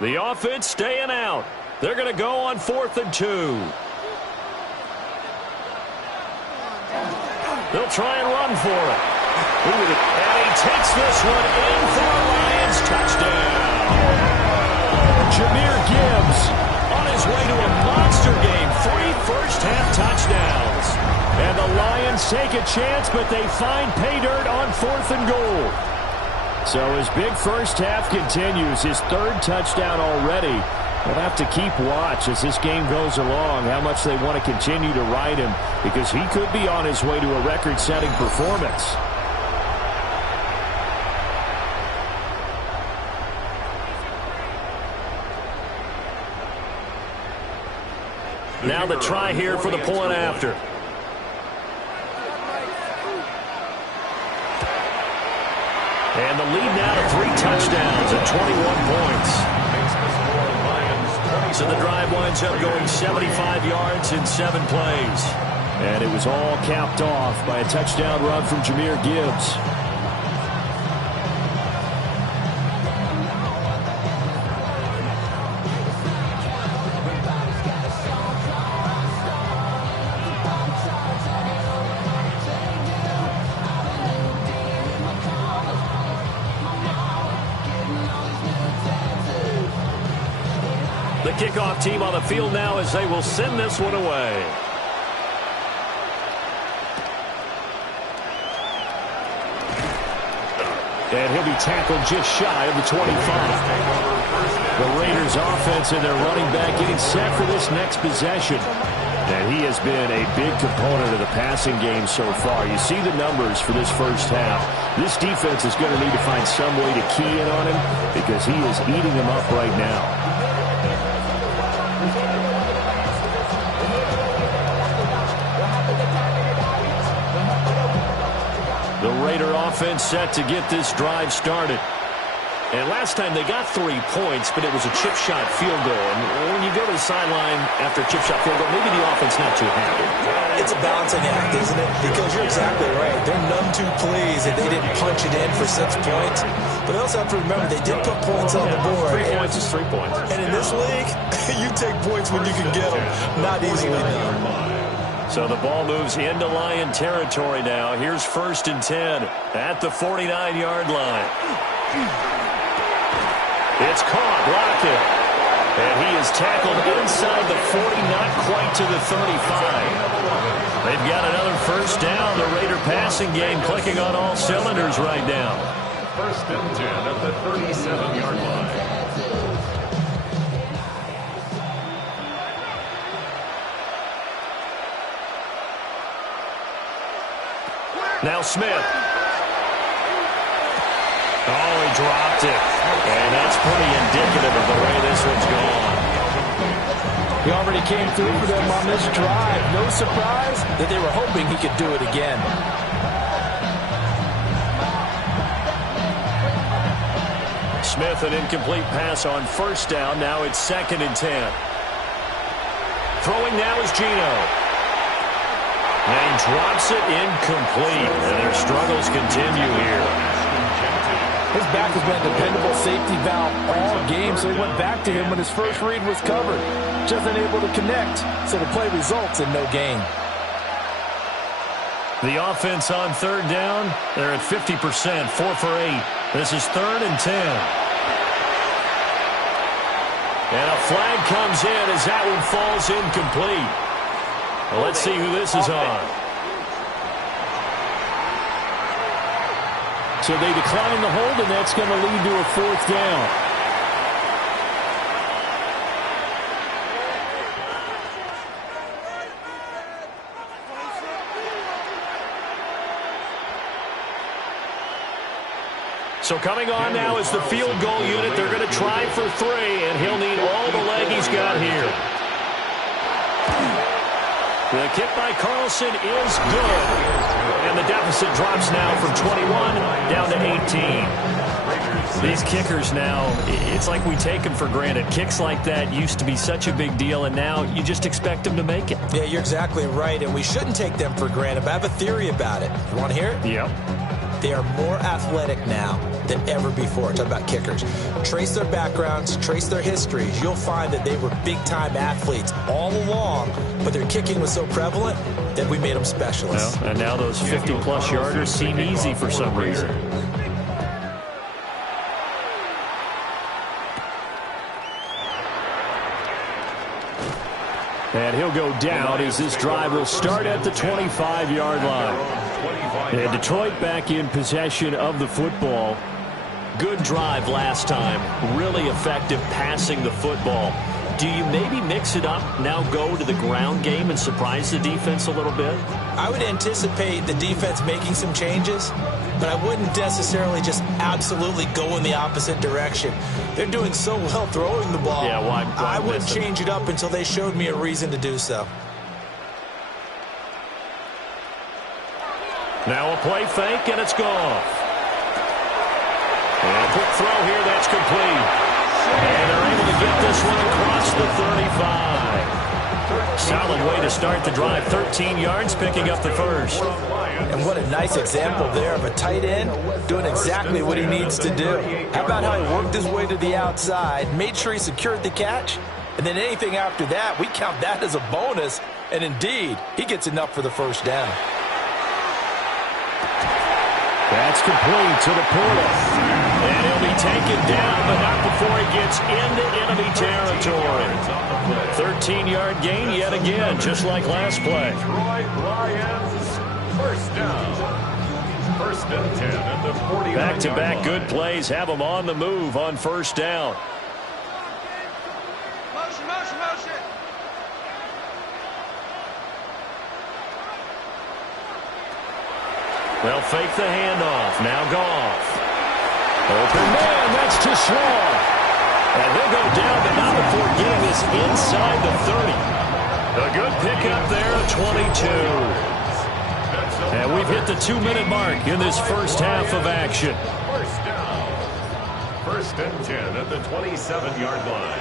The offense staying out. They're going to go on 4th and 2. They'll try and run for it. And he takes this one in for a Lions touchdown. Jahmyr Gibbs on his way to a monster game. 3 first-half touchdowns. And the Lions take a chance, but they find pay dirt on 4th and goal. So his big first half continues. His 3rd touchdown already. We'll have to keep watch as this game goes along, how much they want to continue to ride him, because he could be on his way to a record-setting performance. Now the try here for the point after. And the lead now to 3 touchdowns and 21 points. So the drive winds up going 75 yards in 7 plays. And it was all capped off by a touchdown run from Jahmyr Gibbs. The kickoff team on the field now as they will send this one away. And he'll be tackled just shy of the 25. The Raiders offense and their running back getting set for this next possession. And he has been a big component of the passing game so far. You see the numbers for this first half. This defense is going to need to find some way to key in on him because he is eating them up right now. The Raider offense set to get this drive started. And last time they got 3 points, but it was a chip shot field goal. And when you go to the sideline after a chip shot field goal, maybe the offense not too happy. It's a balancing act, isn't it? Because you're exactly right. They're none too pleased that they didn't punch it in for 6 points. But they also have to remember they did put points on the board. 3 points is 3 points. And in this league, you take points when you can get them. Not easily done. So the ball moves into Lion territory now. Here's 1st and 10 at the 49-yard line. It's caught, Lockett. And he is tackled inside the 40, not quite to the 35. They've got another first down. The Raider passing game clicking on all cylinders right now. 1st and 10 at the 37-yard line. Now Smith. Oh, he dropped it. And that's pretty indicative of the way this one's gone. He already came through for them on this drive. No surprise that they were hoping he could do it again. Smith, an incomplete pass on 1st down. Now it's 2nd and 10. Throwing now is Geno. And he drops it incomplete. And their struggles continue here. His back has been a dependable safety valve all game, so he went back to him when his first read was covered. Just unable to connect, so the play results in no gain. The offense on 3rd down, they're at 50%, 4 for 8. This is 3rd and 10. And a flag comes in as that one falls incomplete. Well, let's see who this is on. So they decline the hold, and that's going to lead to a 4th down. So coming on now is the field goal unit. They're going to try for 3, and he'll need all the leg he's got here. The kick by Carlson is good. And the deficit drops now from 21 down to 18. These kickers now, it's like we take them for granted. Kicks like that used to be such a big deal, and now you just expect them to make it. Yeah, you're exactly right, and we shouldn't take them for granted, but I have a theory about it. You want to hear it? Yep. They are more athletic now than ever before. Talk about kickers. Trace their backgrounds, trace their histories. You'll find that they were big-time athletes all along, but their kicking was so prevalent that we made them specialists. Well, and now those 50-plus yarders seem easy for some reason. And he'll go down as this drive will start at the 25-yard line. And Detroit back in possession of the football. Good drive last time. Really effective passing the football. Do you maybe mix it up, now go to the ground game and surprise the defense a little bit? I would anticipate the defense making some changes, but I wouldn't necessarily just absolutely go in the opposite direction. They're doing so well throwing the ball. Yeah, why I wouldn't change it up until they showed me a reason to do so. Now a play fake, and it's gone. And a quick throw here, that's complete. And they're able to get this one across the 35. Solid way to start the drive. 13 yards, picking up the first. And what a nice example there of a tight end doing exactly what he needs to do. How about how he worked his way to the outside, made sure he secured the catch, and then anything after that, we count that as a bonus. And indeed, he gets enough for the first down. That's complete to the Portal. And he'll be taken down, but not before he gets into enemy territory. 13-yard gain yet again, just like last play. Detroit Lions, first down. First and 10 at the 49-yard line. Back-to-back good plays have them on the move on first down. Motion. They'll fake the handoff. Now Goff. Open man, that's too strong. And he'll go down, but not before getting this inside the 30. A good pickup there at 22. And we've hit the 2-minute mark in this first half of action. First down. First and 10 at the 27-yard line.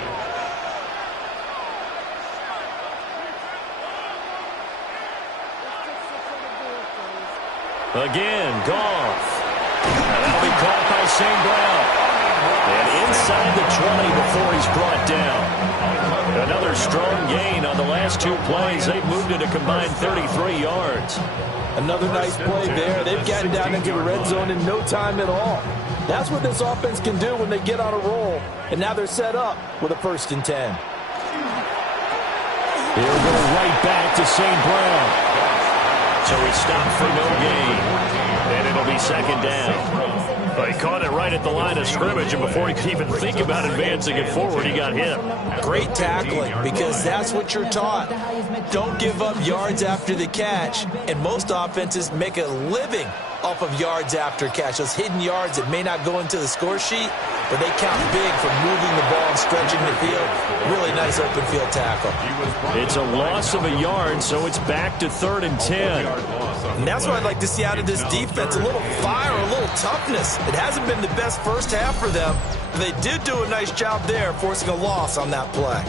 Again, Goff. And that'll be caught by St. Brown. And inside the 20 before he's brought down. Another strong gain on the last 2 plays. They've moved it a combined 33 yards. Another nice play there. They've gotten down into the red zone in no time at all. That's what this offense can do when they get on a roll. And now they're set up with a first and 10. He'll go right back to St. Brown. So he stopped for no gain. And it'll be second down. But he caught it right at the line of scrimmage, and before he could even think about advancing it forward, he got hit. Great tackling, because that's what you're taught. Don't give up yards after the catch. And most offenses make a living off of yards after catch. Those hidden yards that may not go into the score sheet, but they count big for moving the ball and stretching the field. Really nice open field tackle. It's a loss of a yard, so it's back to 3rd and 10. And that's what I'd like to see out of this defense, a little fire, a little toughness. It hasn't been the best first half for them, but they did do a nice job there, forcing a loss on that play.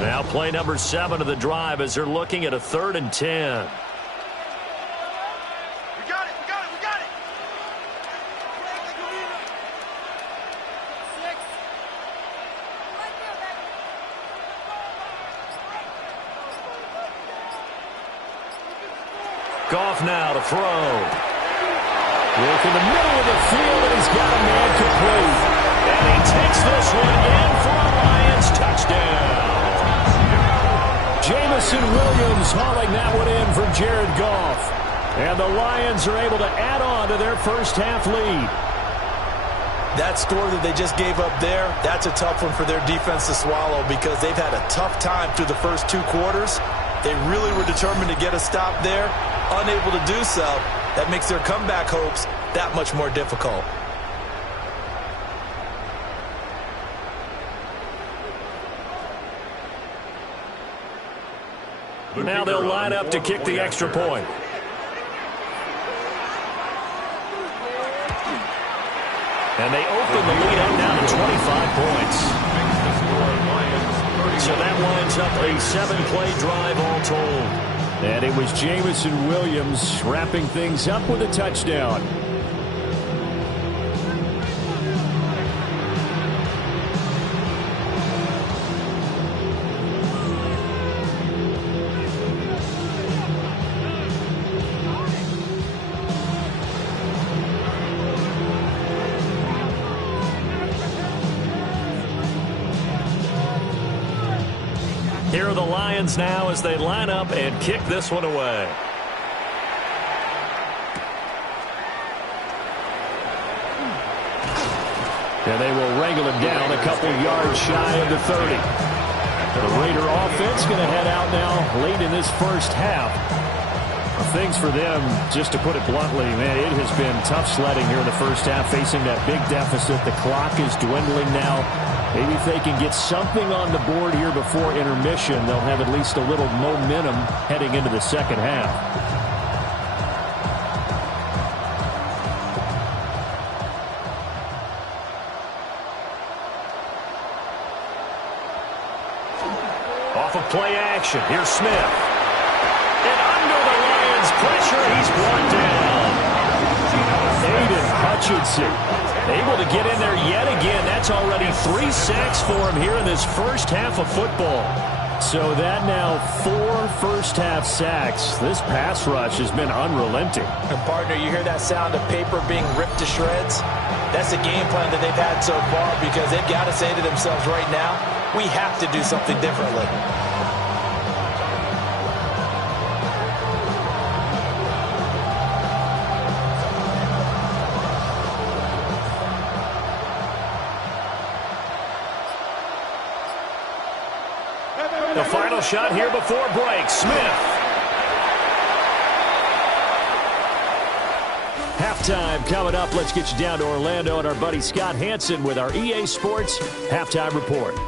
Now play number 7 of the drive as they're looking at a 3rd and 10. We got it. Goff now to throw. Look in the middle of the field, and he's got a man complete. And he takes this one in for a Lions touchdown. Jamison Williams hauling that one in for Jared Goff. And the Lions are able to add on to their first half lead. That score that they just gave up there, that's a tough one for their defense to swallow because they've had a tough time through the first 2 quarters. They really were determined to get a stop there, unable to do so. That makes their comeback hopes that much more difficult. Now they'll line up to kick the extra point. And they open the lead up now to 25 points. So that winds up a 7-play drive all told. And it was Jamison Williams wrapping things up with a touchdown. Here are the Lions now as they line up and kick this one away. And they will wrangle him down a couple yards shy of the 30. The Raider offense going to head out now late in this first half. Things for them, just to put it bluntly, man, it has been tough sledding here in the first half, facing that big deficit. The clock is dwindling now. Maybe if they can get something on the board here before intermission, they'll have at least a little momentum heading into the second half. Off of play action, here's Smith. And under the Lions' pressure, he's brought down. Aiden Hutchinson able to get in there yet again. That's already 3 sacks for him here in this first half of football. So that now 4 first-half sacks. This pass rush has been unrelenting. And partner, you hear that sound of paper being ripped to shreds? That's the game plan that they've had so far because they've got to say to themselves right now, we have to do something differently. The final shot here before break. Smith. Halftime coming up. Let's get you down to Orlando and our buddy Scott Hansen with our EA Sports Halftime Report.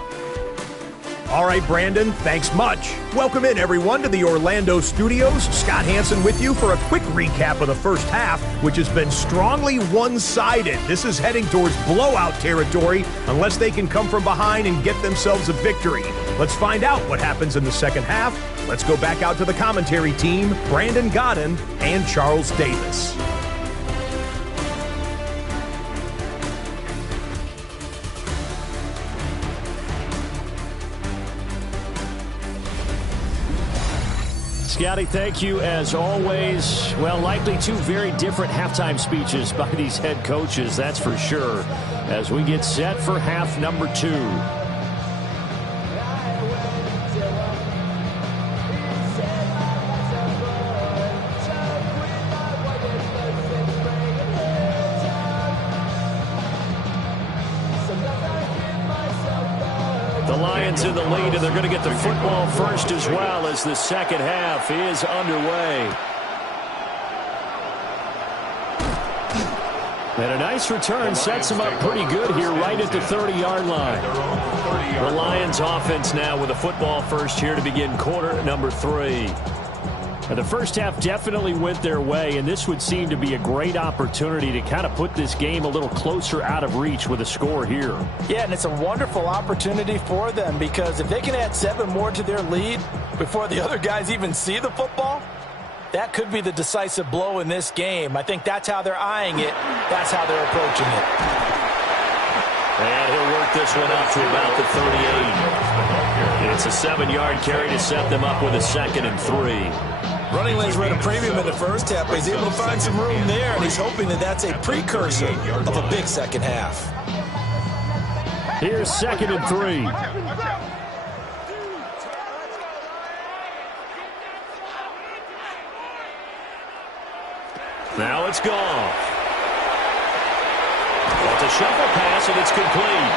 All right, Brandon, thanks much. Welcome in, everyone, to the Orlando studios. Scott Hansen with you for a quick recap of the first half, which has been strongly one-sided. This is heading towards blowout territory unless they can come from behind and get themselves a victory. Let's find out what happens in the second half. Let's go back out to the commentary team, Brandon Godden and Charles Davis. Scotty, thank you as always. Well, likely 2 very different halftime speeches by these head coaches, that's for sure, as we get set for half number 2. In the lead, and they're going to get the football first as well as the second half is underway. And a nice return sets them up pretty good here right at the 30-yard line. The Lions offense now with a football first here to begin quarter number 3. And the first half definitely went their way, and this would seem to be a great opportunity to kind of put this game a little closer out of reach with a score here. Yeah, and it's a wonderful opportunity for them because if they can add 7 more to their lead before the other guys even see the football, that could be the decisive blow in this game. I think that's how they're eyeing it. That's how they're approaching it. And he'll work this one up to about the 38. It's a 7-yard carry to set them up with a 2nd and 3. Running lanes were at a premium in the first half, but he's able to find some room there, and he's hoping that that's a precursor of a big second half. Here's 2nd and 3. Now it's gone. Well, to a shuffle pass, and it's complete.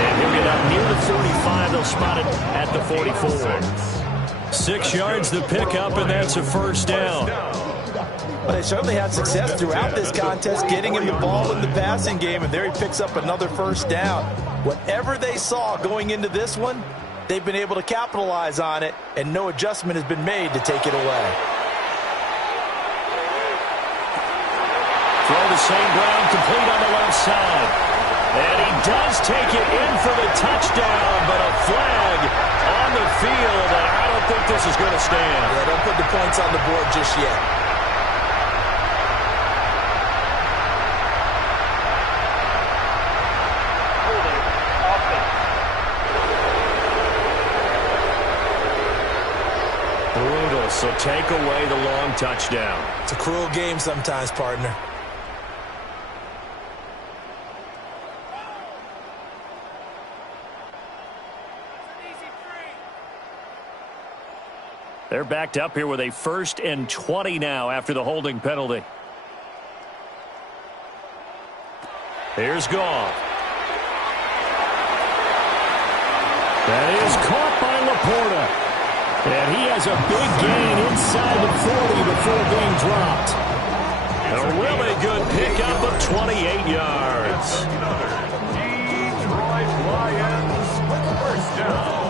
And he'll get up near the 45. They'll spot it at the 44. 6 yards the pickup, and that's a first down. Well, they certainly had success throughout this contest, getting him the ball in the passing game, and there he picks up another first down. Whatever they saw going into this one, they've been able to capitalize on it, and no adjustment has been made to take it away. Throw to St. Brown, complete on the left side. And he does take it in for the touchdown, but a flag on the field, and I don't think this is going to stand. Yeah, don't put the points on the board just yet. Brutal, so take away the long touchdown. It's a cruel game sometimes, partner. They're backed up here with a 1st and 20 now after the holding penalty. Here's Goff. That is caught by Laporta. And he has a big gain inside the 40 before being dropped. A really good pickup of 28 yards. Detroit Lions, first down.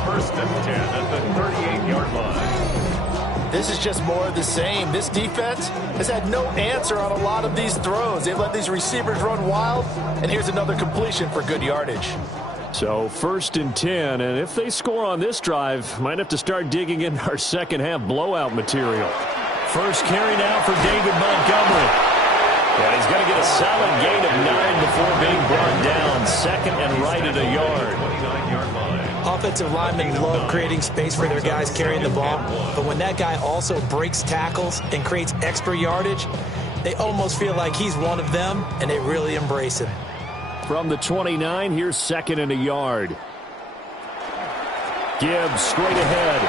1st and 10 at the 38-yard line. This is just more of the same. This defense has had no answer on a lot of these throws. They've let these receivers run wild, and here's another completion for good yardage. So 1st and 10, and if they score on this drive, might have to start digging in our second half blowout material. First carry now for David Montgomery. And he's going to get a solid gain of 9 before being brought down. 2nd and right at a yard. 29-yard line. Offensive linemen love creating space for their guys carrying the ball, but when that guy also breaks tackles and creates extra yardage, they almost feel like he's one of them, and they really embrace him. From the 29, here's 2nd and a yard. Gibbs straight ahead.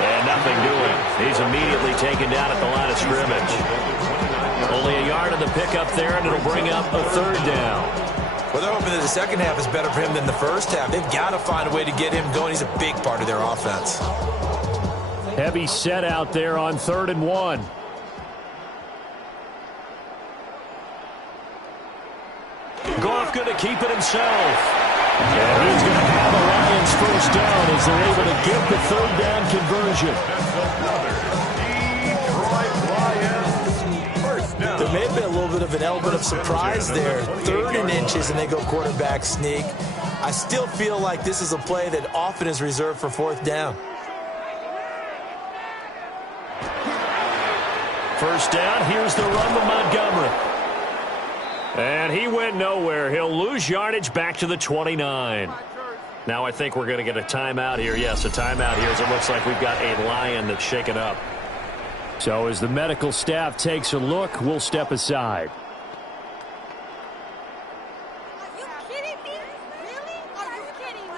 And nothing doing. He's immediately taken down at the line of scrimmage. Only a yard of the pickup there, and it'll bring up a 3rd down. Well, they're hoping that the second half is better for him than the first half. They've got to find a way to get him going. He's a big part of their offense. Heavy set out there on 3rd and 1. Goff going to keep it himself. And he's going to have a Lions first down as they're able to get the 3rd down conversion. There may have been a little bit of an element of surprise there. 3rd and inches, and they go quarterback sneak. I still feel like this is a play that often is reserved for 4th down. First down, here's the run to Montgomery. And he went nowhere. He'll lose yardage back to the 29. Now I think we're going to get a timeout here. Yes, a timeout here as it looks like we've got a Lion that's shaken up. So as the medical staff takes a look, we'll step aside. Are you kidding me? Really? Are you kidding me?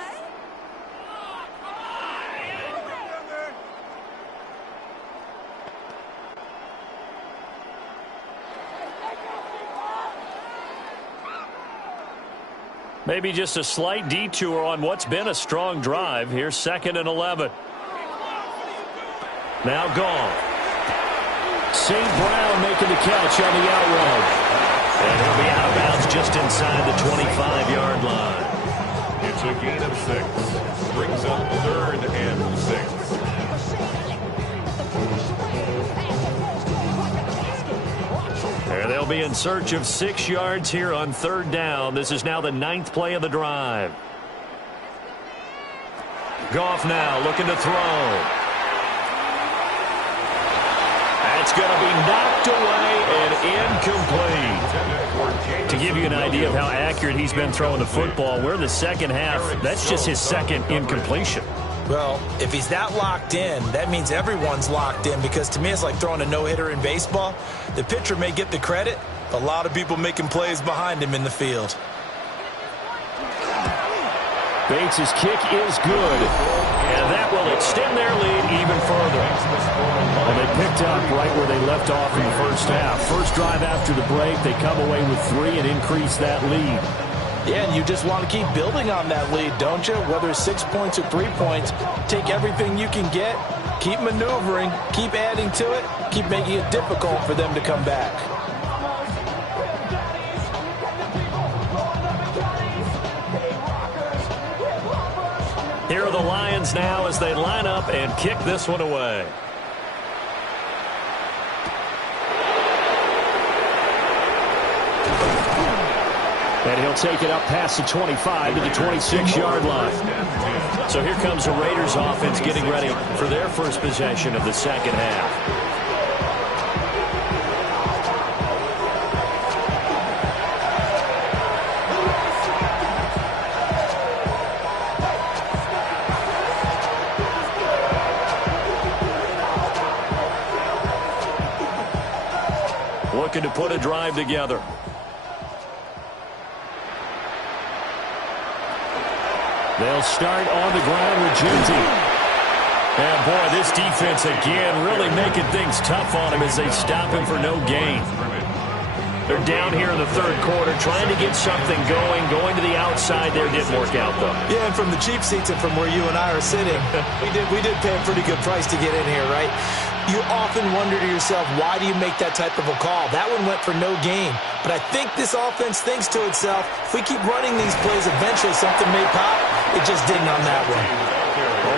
Maybe just a slight detour on what's been a strong drive. Here's 2nd and 11. Now Goff. St. Brown making the catch on the out route. And he'll be out of bounds just inside the 25-yard line. It's a gain of 6. Brings up 3rd and 6. And they'll be in search of 6 yards here on 3rd down. This is now the 9th play of the drive. Goff now looking to throw. It's going to be knocked away and incomplete. To give you an idea of how accurate he's been throwing the football, we're in the second half. That's just his 2nd incompletion. Well, if he's that locked in, that means everyone's locked in, because to me it's like throwing a no-hitter in baseball. The pitcher may get the credit, but a lot of people making plays behind him in the field. Bates' kick is good, and that will extend their lead even further. And they picked up right where they left off in the first half. First drive after the break, they come away with 3 and increase that lead. Yeah, and you just want to keep building on that lead, don't you? Whether it's 6 points or 3 points, take everything you can get, keep maneuvering, keep adding to it, keep making it difficult for them to come back. Here are the Lions now as they line up and kick this one away. And he'll take it up past the 25 to the 26-yard line. So here comes the Raiders offense getting ready for their first possession of the second half. Looking to put a drive together. They'll start on the ground with Junty. And boy, this defense again really making things tough on him as they stop him for no gain. They're down here in the third quarter trying to get something going. Going to the outside there didn't work out, though. Yeah, and from the cheap seats and from where you and I are sitting, we did pay a pretty good price to get in here, right? You often wonder to yourself, why do you make that type of a call? That one went for no gain. But I think this offense thinks to itself, if we keep running these plays, eventually something may pop. It just didn't on that one.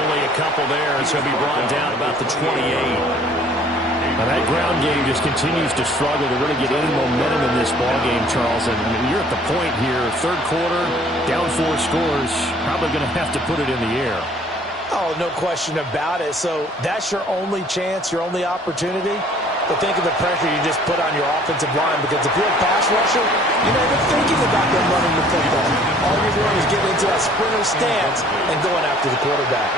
Only a couple there, so he'll be brought down about the 28. Now that ground game just continues to struggle to really get any momentum in this ball game, Charles. And you're at the point here, third quarter, down 4 scores, probably going to have to put it in the air. Oh, no question about it. So that's your only chance, your only opportunity. But think of the pressure you just put on your offensive line, because if you're a pass rusher, you're not even thinking about them running the football. All you're doing is getting into that sprinter stance and going after the quarterback.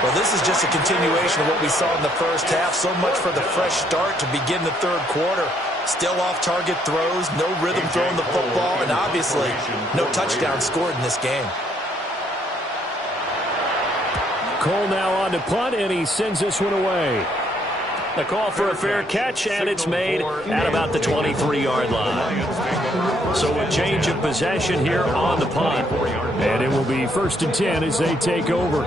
Well, this is just a continuation of what we saw in the first half. So much for the fresh start to begin the third quarter. Still off-target throws, no rhythm throwing the football, and obviously no touchdown scored in this game. Cole now on to punt, and he sends this one away. A call for a fair catch, and it's made at about the 23-yard line. So a change of possession here on the punt. And it will be 1st and 10 as they take over.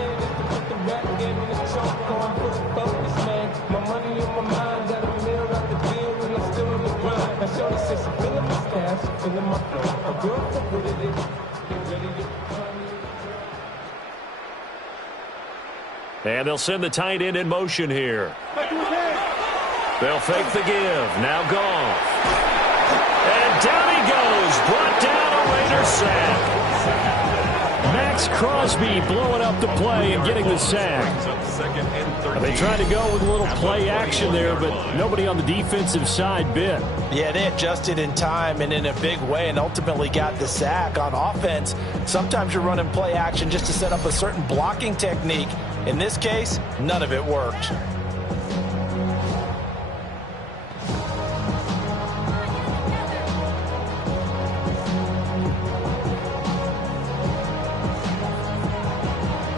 And they'll send the tight end in motion here. They'll fake the give. Now Goff. And down he goes. Brought down a Raider sack. Max Crosby blowing up the play and getting the sack. They tried to go with a little play action there, but nobody on the defensive side bit. Yeah, they adjusted in time and in a big way and ultimately got the sack. On offense, sometimes you're running play action just to set up a certain blocking technique. In this case, none of it worked.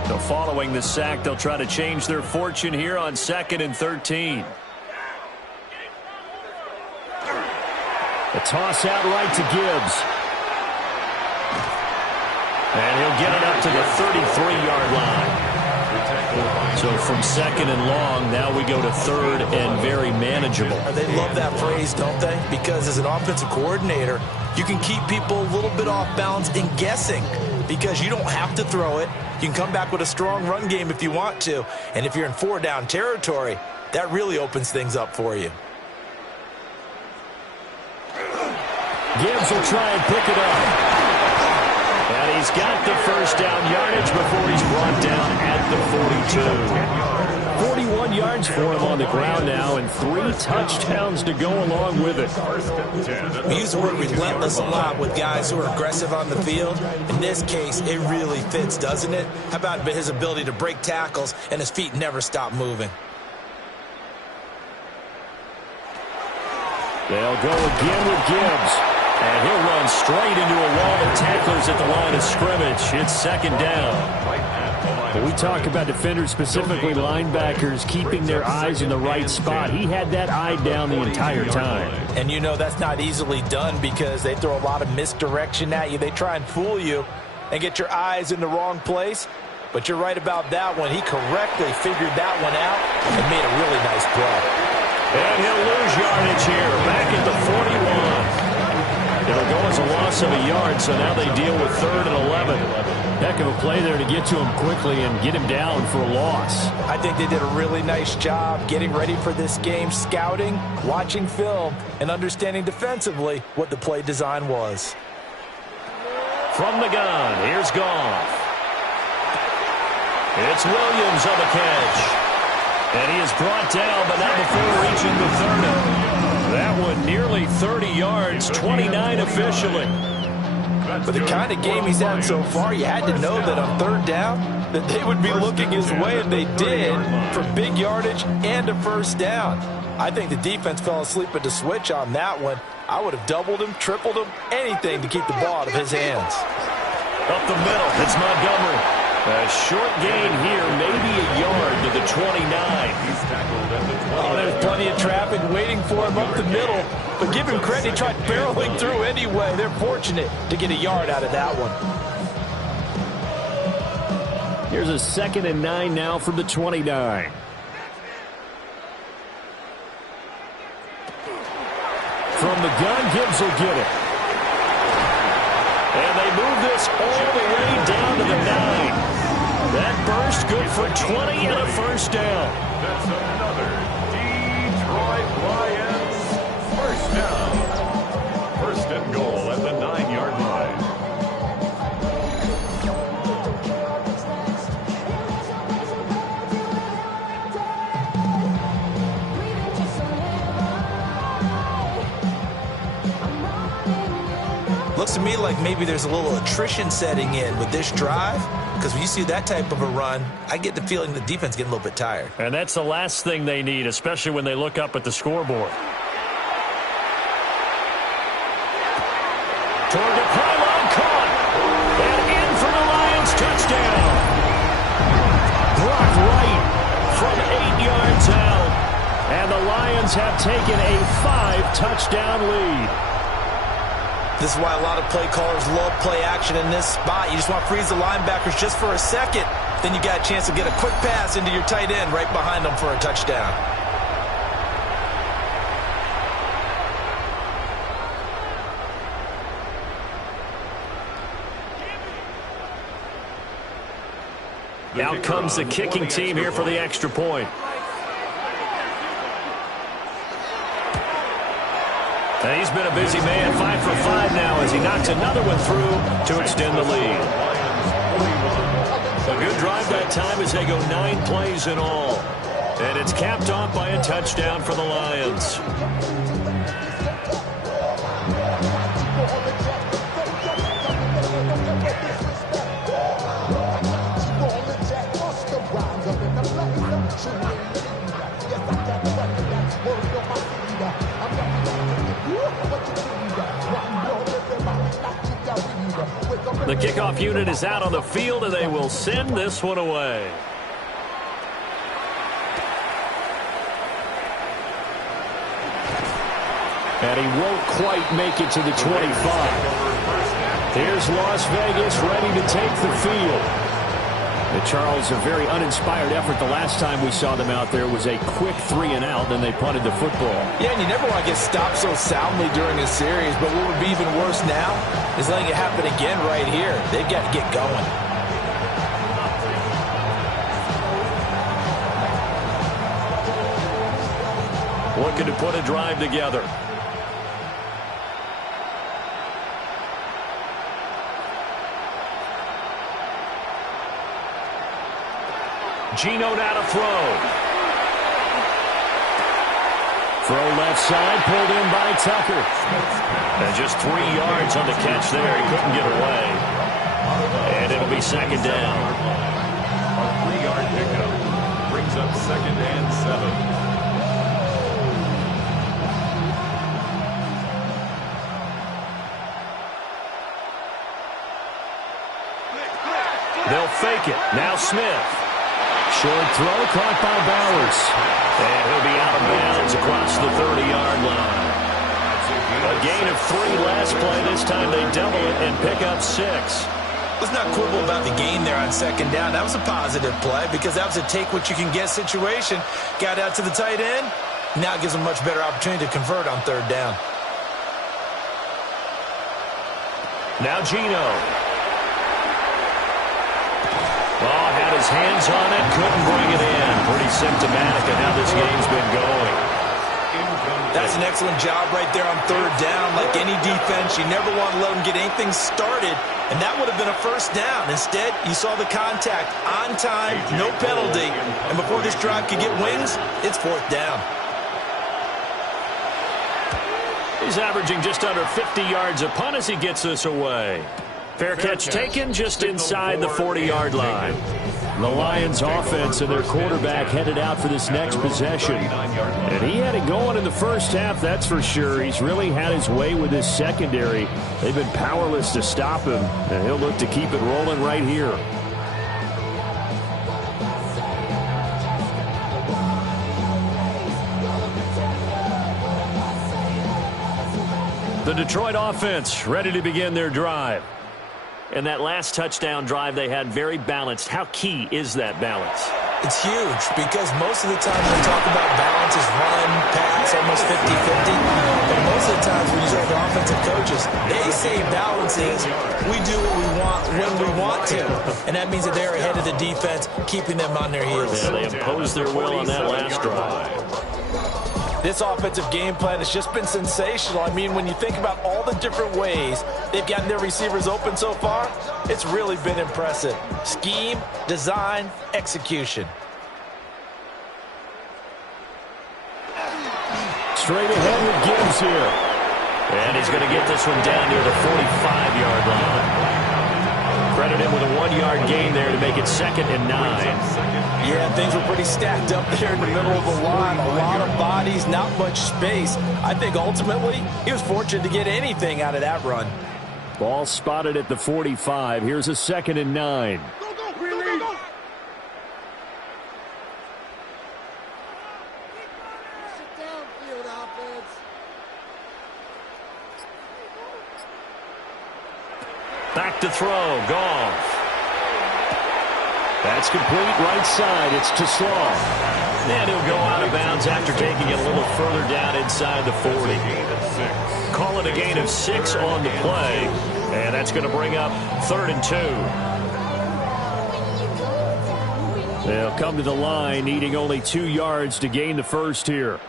So following the sack, they'll try to change their fortune here on 2nd and 13. A toss out right to Gibbs. And he'll get it up to the 33-yard line. So from 2nd and long, now we go to 3rd and very manageable. They love that phrase, don't they? Because as an offensive coordinator, you can keep people a little bit off balance and guessing, because you don't have to throw it. You can come back with a strong run game if you want to. And if you're in 4-down territory, that really opens things up for you. Gibbs will try and pick it up. And he's got the first down yardage before he's brought down at the 42. 41 yards for him on the ground now, and 3 touchdowns to go along with it. We use the word relentless a lot with guys who are aggressive on the field. In this case, it really fits, doesn't it? How about his ability to break tackles and his feet never stop moving? They'll go again with Gibbs. And he'll run straight into a wall of tacklers at the line of scrimmage. It's second down. But we talk about defenders, specifically linebackers, keeping their eyes in the right spot. He had that eye down the entire time. And you know that's not easily done because they throw a lot of misdirection at you. They try and fool you and get your eyes in the wrong place. But you're right about that one. He correctly figured that one out and made a really nice play. And he'll lose yardage here, back at the 41. It'll go as a loss of a yard, so now they deal with 3rd and 11. Heck of a play there to get to him quickly and get him down for a loss. I think they did a really nice job getting ready for this game, scouting, watching film, and understanding defensively what the play design was. From the gun, here's Goff. It's Williams on the catch. And he is brought down, but not before reaching the 30. That one nearly 30 yards, 29 officially. But the kind of game he's had so far, you had to know that on 3rd down, that they would be looking his way, and they did, for big yardage and a 1st down. I think the defense fell asleep at the switch on that one. I would have doubled him, tripled him, anything to keep the ball out of his hands. Up the middle, it's Montgomery. A short gain here, maybe a yard to the 29. Oh, there's plenty of traffic waiting for him up the middle. But give him credit, he tried barreling through anyway. They're fortunate to get a yard out of that one. Here's a 2nd and 9 now from the 29. From the gun, Gibbs will get it. And they move this all the way down to the 9. That burst good for 20 and a 1st down. That's another Detroit Lions 1st down. 1st and goal at the 9-yard line. Looks to me like maybe there's a little attrition setting in with this drive, because when you see that type of a run, I get the feeling the defense getting a little bit tired. And that's the last thing they need, especially when they look up at the scoreboard. Target pylon caught. And in for the Lions touchdown. Blocked right from 8 yards out. And the Lions have taken a 5-touchdown lead. This is why a lot of play callers love play action in this spot. You just want to freeze the linebackers just for a second. Then you got a chance to get a quick pass into your tight end right behind them for a touchdown. Out comes the kicking team here for the extra point. And he's been a busy man, 5 for 5 now as he knocks another one through to extend the lead. A good drive that time as they go 9 plays in all. And it's capped off by a touchdown for the Lions. The kickoff unit is out on the field, and they will send this one away. And he won't quite make it to the 25. Here's Las Vegas ready to take the field. The Charles, a very uninspired effort. The last time we saw them out there was a quick 3-and-out, then they punted the football. Yeah, and you never want to get stopped so soundly during a series, but what would be even worse now is letting it happen again right here. They've got to get going. Looking to put a drive together. Geno now to throw. Throw left side, pulled in by Tucker. And just 3 yards on the catch there. He couldn't get away. And it'll be second down. A 3-yard pickup brings up 2nd and 7. They'll fake it. Now Smith. Short throw caught by Bowers. And he'll be out of bounds across the 30-yard line. A gain of 3 last play. This time they double it and pick up 6. Let's not quibble about the gain there on second down. That was a positive play because that was a take-what-you-can-get situation. Got out to the tight end. Now it gives them a much better opportunity to convert on third down. Now Gino. Oh, had his hands on it, couldn't bring it in. Pretty symptomatic of how this game's been going. That's an excellent job right there on third down. Like any defense, you never want to let them get anything started, and that would have been a first down. Instead, you saw the contact on time, no penalty, and before this drive could get wings, it's fourth down. He's averaging just under 50 yards a punt as he gets this away. Fair catch taken just inside the 40-yard line. The Lions offense and their quarterback headed out for this next possession. And he had it going in the first half, that's for sure. He's really had his way with his secondary. They've been powerless to stop him, and he'll look to keep it rolling right here. The Detroit offense ready to begin their drive. And that last touchdown drive they had very balanced. How key is that balance? It's huge because most of the time we talk about balance is run, pass, almost 50-50. But most of the times when you talk to offensive coaches, they say balance is we do what we want when we want to. And that means that they're ahead of the defense, keeping them on their heels. Yeah, they imposed their will on that last drive. This offensive game plan has just been sensational. I mean, when you think about all the different ways they've gotten their receivers open so far, it's really been impressive. Scheme, design, execution. Straight ahead with Gibbs here. And he's going to get this one down near the 45-yard line. Credit him with a 1-yard gain there to make it 2nd and 9. Yeah, things were pretty stacked up there in the middle of the line. A lot of bodies, not much space. I think ultimately he was fortunate to get anything out of that run. Ball spotted at the 45. Here's a 2nd and 9. Back to throw. Goff. That's complete right side. It's to Slaw. And he'll go out of bounds after taking it a little further down inside the 40. Call it a gain of 6 on the play. And that's going to bring up 3rd and 2. They'll come to the line needing only 2 yards to gain the first here.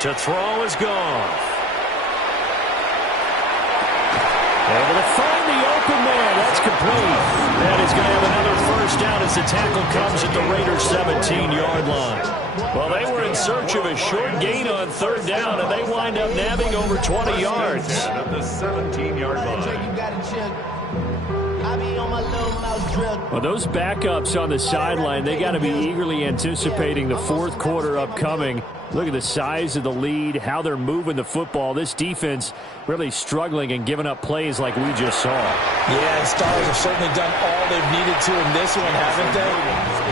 To throw is Goff. Able to find the open man. That's complete. And he's going to have another first down as the tackle comes at the Raiders' 17-yard line. Well, they were in search of a short gain on 3rd down, and they wind up nabbing over 20 yards. At the 17-yard line. Well, those backups on the sideline, they got to be eagerly anticipating the 4th quarter upcoming. Look at the size of the lead, how they're moving the football. This defense really struggling and giving up plays like we just saw. Yeah, the Stars have certainly done all they've needed to in this one, haven't they?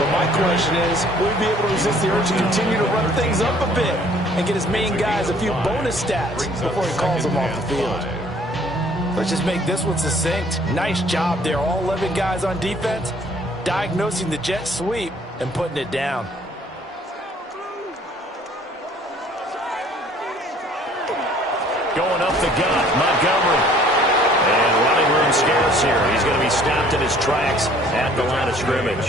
But my question is, will we be able to resist the urge to continue to run things up a bit and get his main guys a few bonus stats before he calls them off the field? Let's just make this one succinct. Nice job there, all 11 guys on defense, diagnosing the jet sweep and putting it down. Going up the gut, Montgomery. And running room scarce here. He's going to be stopped in his tracks at the line of scrimmage.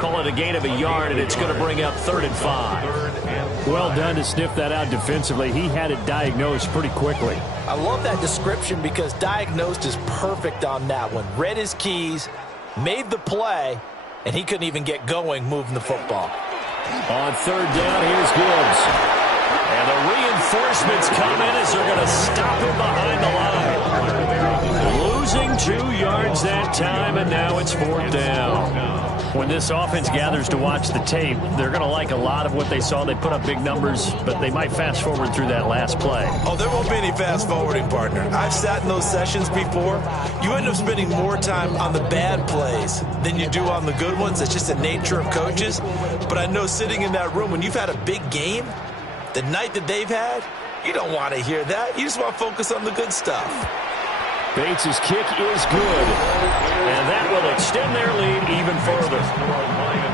Call it a gain of a yard, and it's going to bring up 3rd and 5. Well done to sniff that out defensively. He had it diagnosed pretty quickly. I love that description because diagnosed is perfect on that one. Read his keys, made the play, and he couldn't even get going moving the football. On 3rd down, here's Gibbs. And the reinforcements come in as they're going to stop him behind the line. Losing 2 yards that time, and now it's 4th down. When this offense gathers to watch the tape, they're going to like a lot of what they saw. They put up big numbers, but they might fast forward through that last play. Oh, there won't be any fast forwarding, partner. I've sat in those sessions before. You end up spending more time on the bad plays than you do on the good ones. It's just the nature of coaches. But I know sitting in that room, when you've had a big game, the night that they've had, you don't want to hear that. You just want to focus on the good stuff. Bates' kick is good, and that will extend their lead even further.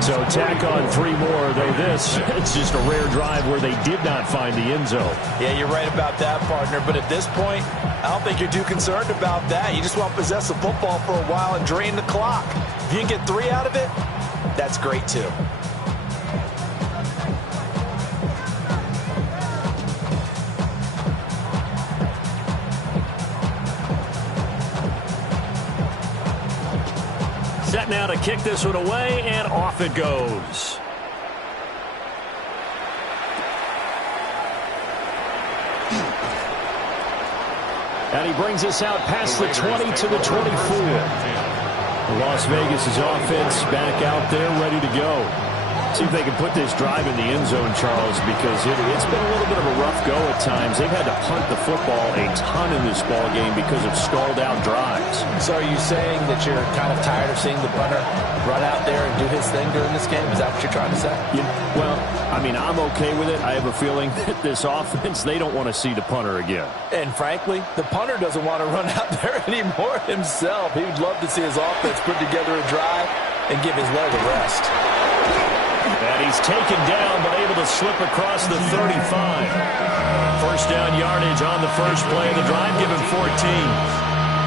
So tack on 3 more, though this, it's just a rare drive where they did not find the end zone. Yeah, you're right about that, partner. But at this point, I don't think you're too concerned about that. You just want to possess the football for a while and drain the clock. If you can get 3 out of it, that's great, too. Set now to kick this one away, and off it goes. And he brings us out past the 20 to the 24. Las Vegas' offense back out there ready to go. See if they can put this drive in the end zone, Charles, because it's been a little bit of a rough go at times. They've had to punt the football a ton in this ball game because of stalled-out drives. So are you saying that you're kind of tired of seeing the punter run out there and do his thing during this game? Is that what you're trying to say? Yeah, well, I mean, I'm okay with it. I have a feeling that this offense, they don't want to see the punter again. And frankly, the punter doesn't want to run out there anymore himself. He would love to see his offense put together a drive and give his leg a rest. And he's taken down, but able to slip across the 35. First down yardage on the first play of the drive, give him 14.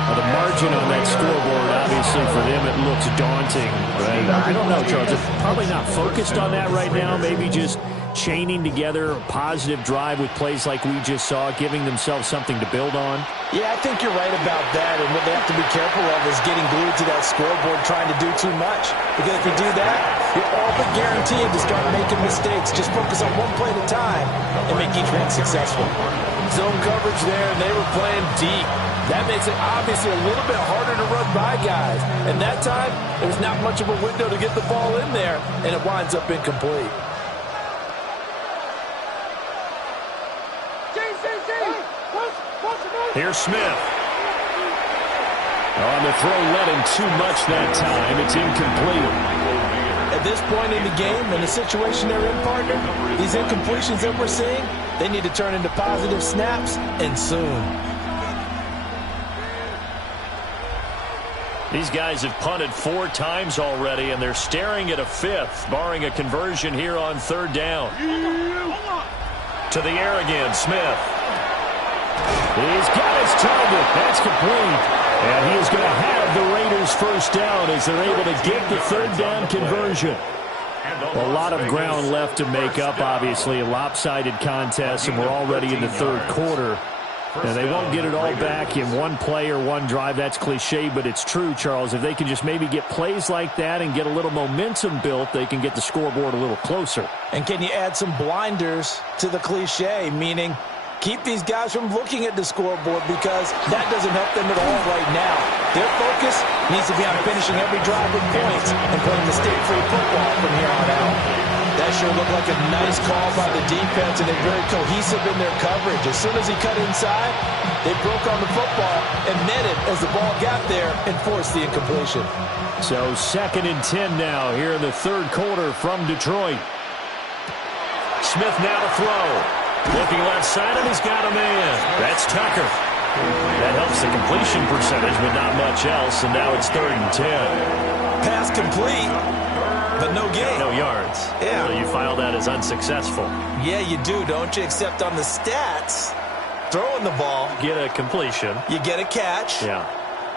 The margin on that scoreboard, obviously, for them, it looks daunting. Right? I don't know, Charles. They're probably not focused on that right now. Maybe just chaining together a positive drive with plays like we just saw, giving themselves something to build on. Yeah, I think you're right about that. And what they have to be careful of is getting glued to that scoreboard trying to do too much. Because if you do that, you're all but guaranteed to start making mistakes. Just focus on one play at a time and make each one successful. Zone coverage there, and they were playing deep. That makes it obviously a little bit harder to run by guys. And that time, there's not much of a window to get the ball in there, and it winds up incomplete. Here's Smith. On the throw, led him too much that time. It's incomplete. At this point in the game, in the situation they're in, partner, these incompletions that we're seeing, they need to turn into positive snaps, and soon. These guys have punted 4 times already, and they're staring at a 5th, barring a conversion here on 3rd down. To the air again, Smith. He's got his target. That's complete. And he is going to have the Raiders first down as they're able to get the 3rd down conversion. A lot of ground left to make up, obviously. A lopsided contest, and we're already in the 3rd quarter. And they won't get it all back in one play or one drive. That's cliche, but it's true, Charles. If they can just maybe get plays like that and get a little momentum built, they can get the scoreboard a little closer. And can you add some blinders to the cliche, meaning keep these guys from looking at the scoreboard, because that doesn't help them at all right now. Their focus needs to be on finishing every drive with points and playing mistake-free football from here on out. That sure looked like a nice call by the defense, and they're very cohesive in their coverage. As soon as he cut inside, they broke on the football and met it as the ball got there and forced the incompletion. So 2nd and 10 now here in the 3rd quarter from Detroit. Smith now to throw. Looking left side, and he's got a man. That's Tucker. That helps the completion percentage, but not much else, and now it's 3rd and 10. Pass complete, but no gain. No yards. Yeah. So you file that as unsuccessful. Yeah, you do, don't you? Except on the stats, throwing the ball, Get a completion. you get a catch, Yeah.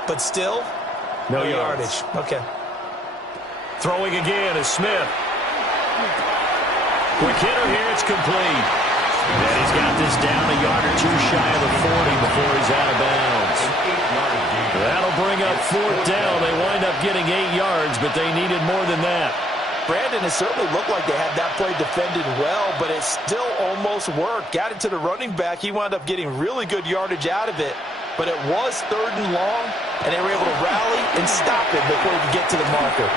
but still, No yardage. Okay. Throwing again is Smith. Quick hitter here, it's complete. And he's got this down a yard or 2 shy of the 40 before he's out of bounds. That'll bring up 4th down. They wind up getting 8 yards, but they needed more than that. Brandon, it certainly looked like they had that play defended well, but it still almost worked. Got it to the running back. He wound up getting really good yardage out of it, but it was 3rd and long, and they were able to rally and stop it before he could get to the marker.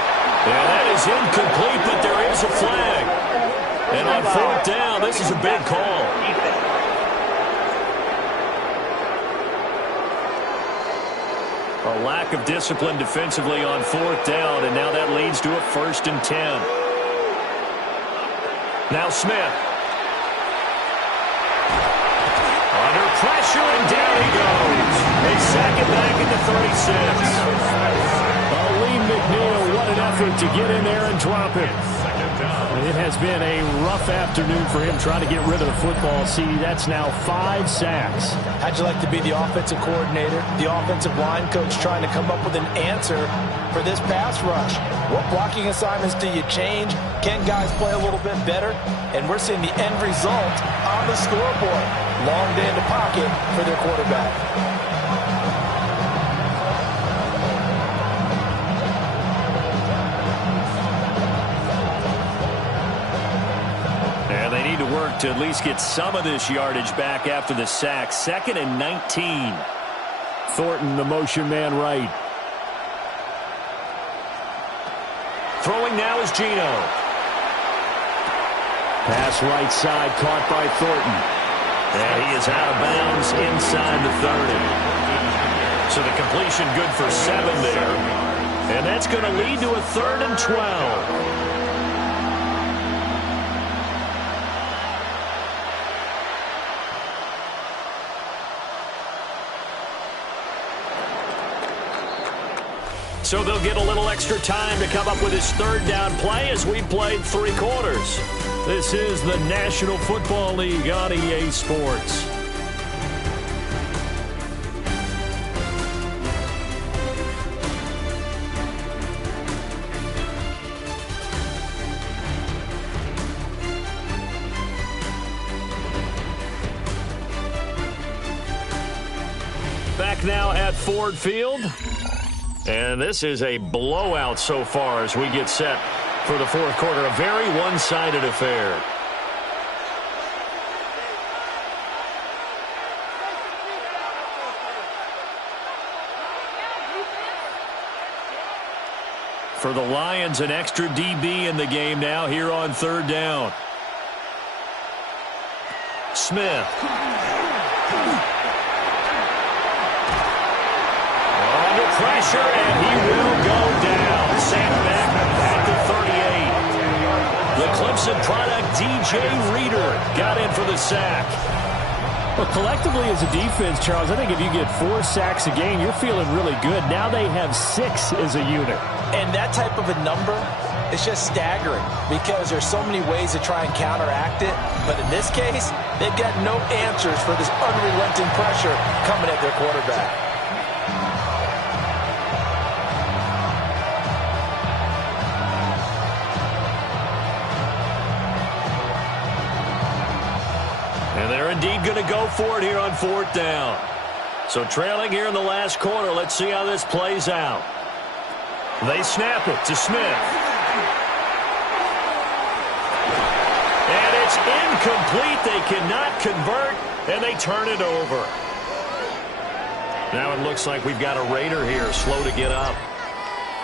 And that is incomplete, but there is a flag. And on fourth down, this is a big call. A lack of discipline defensively on fourth down, and now that leads to a 1st and 10. Now Smith. Under pressure, and down he goes. They sack it back at the 36. Lee McNeil, what an effort to get in there and drop him. It has been a rough afternoon for him trying to get rid of the football. See, that's now 5 sacks. How'd you like to be the offensive coordinator, the offensive line coach trying to come up with an answer for this pass rush? What blocking assignments do you change? Can guys play a little bit better? And we're seeing the end result on the scoreboard. Long day in the pocket for their quarterback. To work to at least get some of this yardage back after the sack. 2nd and 19. Thornton, the motion man right. Throwing now is Gino. Pass right side, caught by Thornton. And he is out of bounds inside the 30. So the completion good for 7 there. And that's going to lead to a 3rd and 12. So they'll get a little extra time to come up with his 3rd down play as we played 3 quarters. This is the National Football League on EA Sports. Back now at Ford Field. And this is a blowout so far as we get set for the 4th quarter. A very one-sided affair. For the Lions, an extra DB in the game now here on 3rd down. Smith. Pressure, and he will go down. Sacked back at the 38. The Clemson product, DJ Reader, got in for the sack. Well, collectively as a defense, Charles, I think if you get 4 sacks a game, you're feeling really good. Now they have 6 as a unit. And that type of a number is just staggering because there's so many ways to try and counteract it. But in this case, they've got no answers for this unrelenting pressure coming at their quarterback. And they're indeed going to go for it here on 4th down. So trailing here in the last quarter, let's see how this plays out. They snap it to Smith. And it's incomplete. They cannot convert, and they turn it over. Now it looks like we've got a Raider here, slow to get up.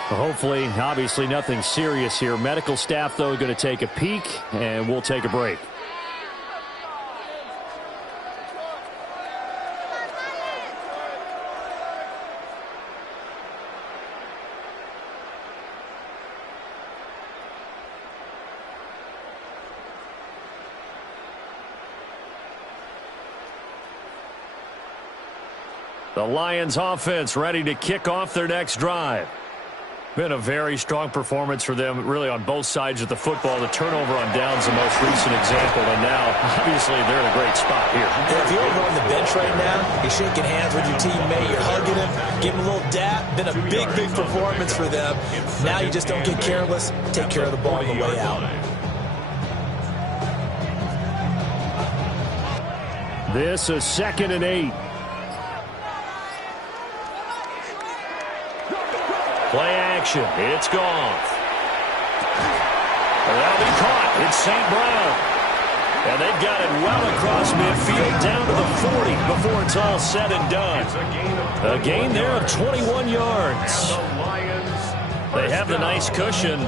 Well, hopefully, obviously nothing serious here. Medical staff, though, going to take a peek, and we'll take a break. The Lions offense ready to kick off their next drive. Been a very strong performance for them, really, on both sides of the football. The turnover on downs, the most recent example, and now, obviously, they're in a great spot here. If you're over on the bench right now, you're shaking hands with your teammate, you're hugging him, giving him a little dap. Been a big, big performance for them. Now you just don't get careless. Take care of the ball on the way out. This is 2nd and 8. Play action. It's gone. That'll be caught. It's St. Brown. And they've got it well across midfield down to the 40 before it's all said and done. A gain there of 21 yards. And the Lions They have the nice cushion.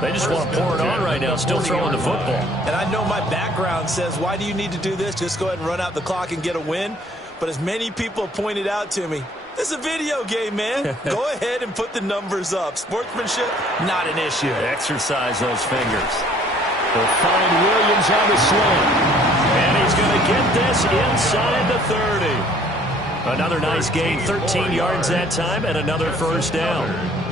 They just want to pour it on right now, still throwing the football. And I know my background says, why do you need to do this? Just go ahead and run out the clock and get a win. But as many people pointed out to me, this is a video game, man. Go ahead and put the numbers up. Sportsmanship, not an issue. Exercise those fingers. They'll find Williams on the sling. And he's going to get this inside the 30. Another nice gain, 13 yards that time, and another first down.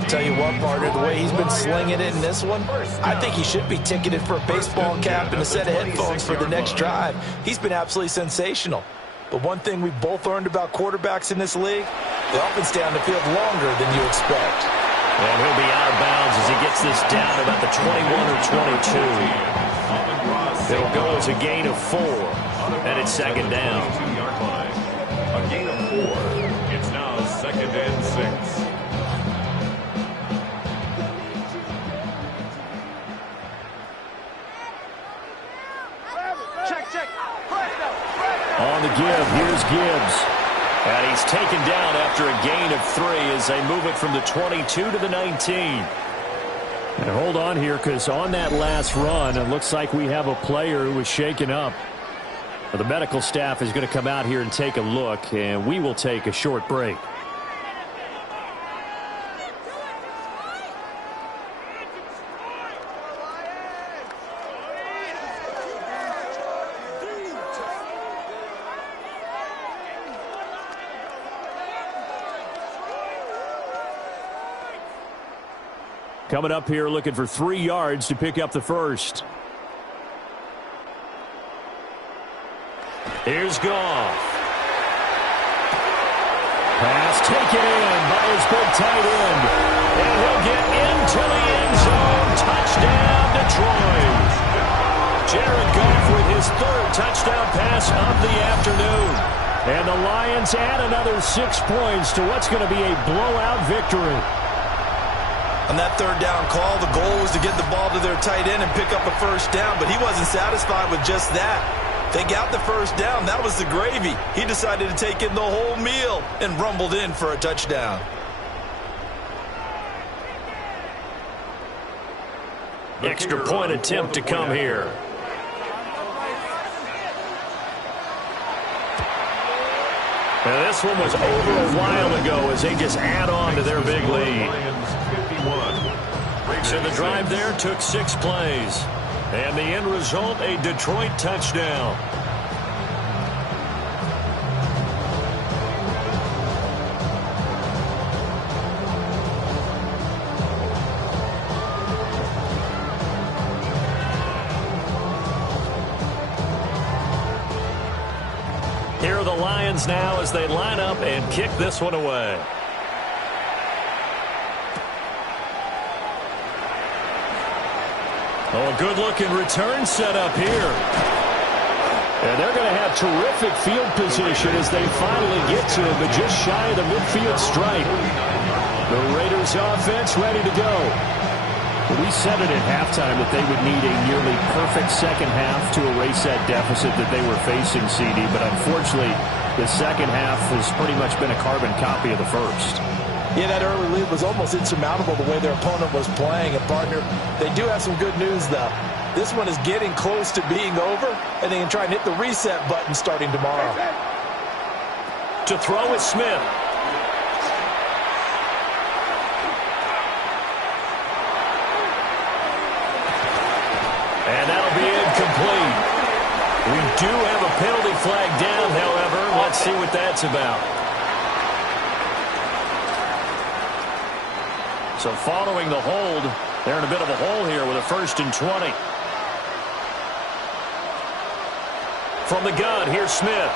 Tell you what, partner, the way he's been slinging it in this one, I think he should be ticketed for a baseball cap and a set of headphones for the next drive. He's been absolutely sensational. But one thing we both learned about quarterbacks in this league, they often stay on the field longer than you expect. And he'll be out of bounds as he gets this down about the 21 or 22. It'll go as a gain of 4, and it's second down. A gain of 4. It's now second and 6. On the give, here's Gibbs. And he's taken down after a gain of 3 as they move it from the 22 to the 19. And hold on here, because on that last run, it looks like we have a player who was shaken up. The medical staff is going to come out here and take a look, and we will take a short break. Coming up here looking for 3 yards to pick up the first. Here's Goff. Pass taken in by his big tight end. And he'll get into the end zone. Touchdown, Detroit. Jared Goff with his 3rd touchdown pass of the afternoon. And the Lions add another 6 points to what's going to be a blowout victory. On that 3rd down call, the goal was to get the ball to their tight end and pick up a first down, but he wasn't satisfied with just that. They got the first down. That was the gravy. He decided to take in the whole meal and rumbled in for a touchdown. Extra point attempt to come here. And this one was over a while ago as they just add on to their big lead. So the drive there took 6 plays. And the end result, a Detroit touchdown. Here are the Lions now as they line up and kick this one away. Oh, a good-looking return set up here. And they're going to have terrific field position as they finally get to him, but just shy of the midfield stripe. The Raiders offense ready to go. We said it at halftime that they would need a nearly perfect second half to erase that deficit that they were facing, CD. But unfortunately, the second half has pretty much been a carbon copy of the first. Yeah, that early lead was almost insurmountable the way their opponent was playing. And, partner, they do have some good news, though. This one is getting close to being over, and they can try and hit the reset button starting tomorrow. To throw is Smith. And that'll be incomplete. We do have a penalty flag down, however. Let's see what that's about. So following the hold, they're in a bit of a hole here with a 1st and 20. From the gun, here's Smith.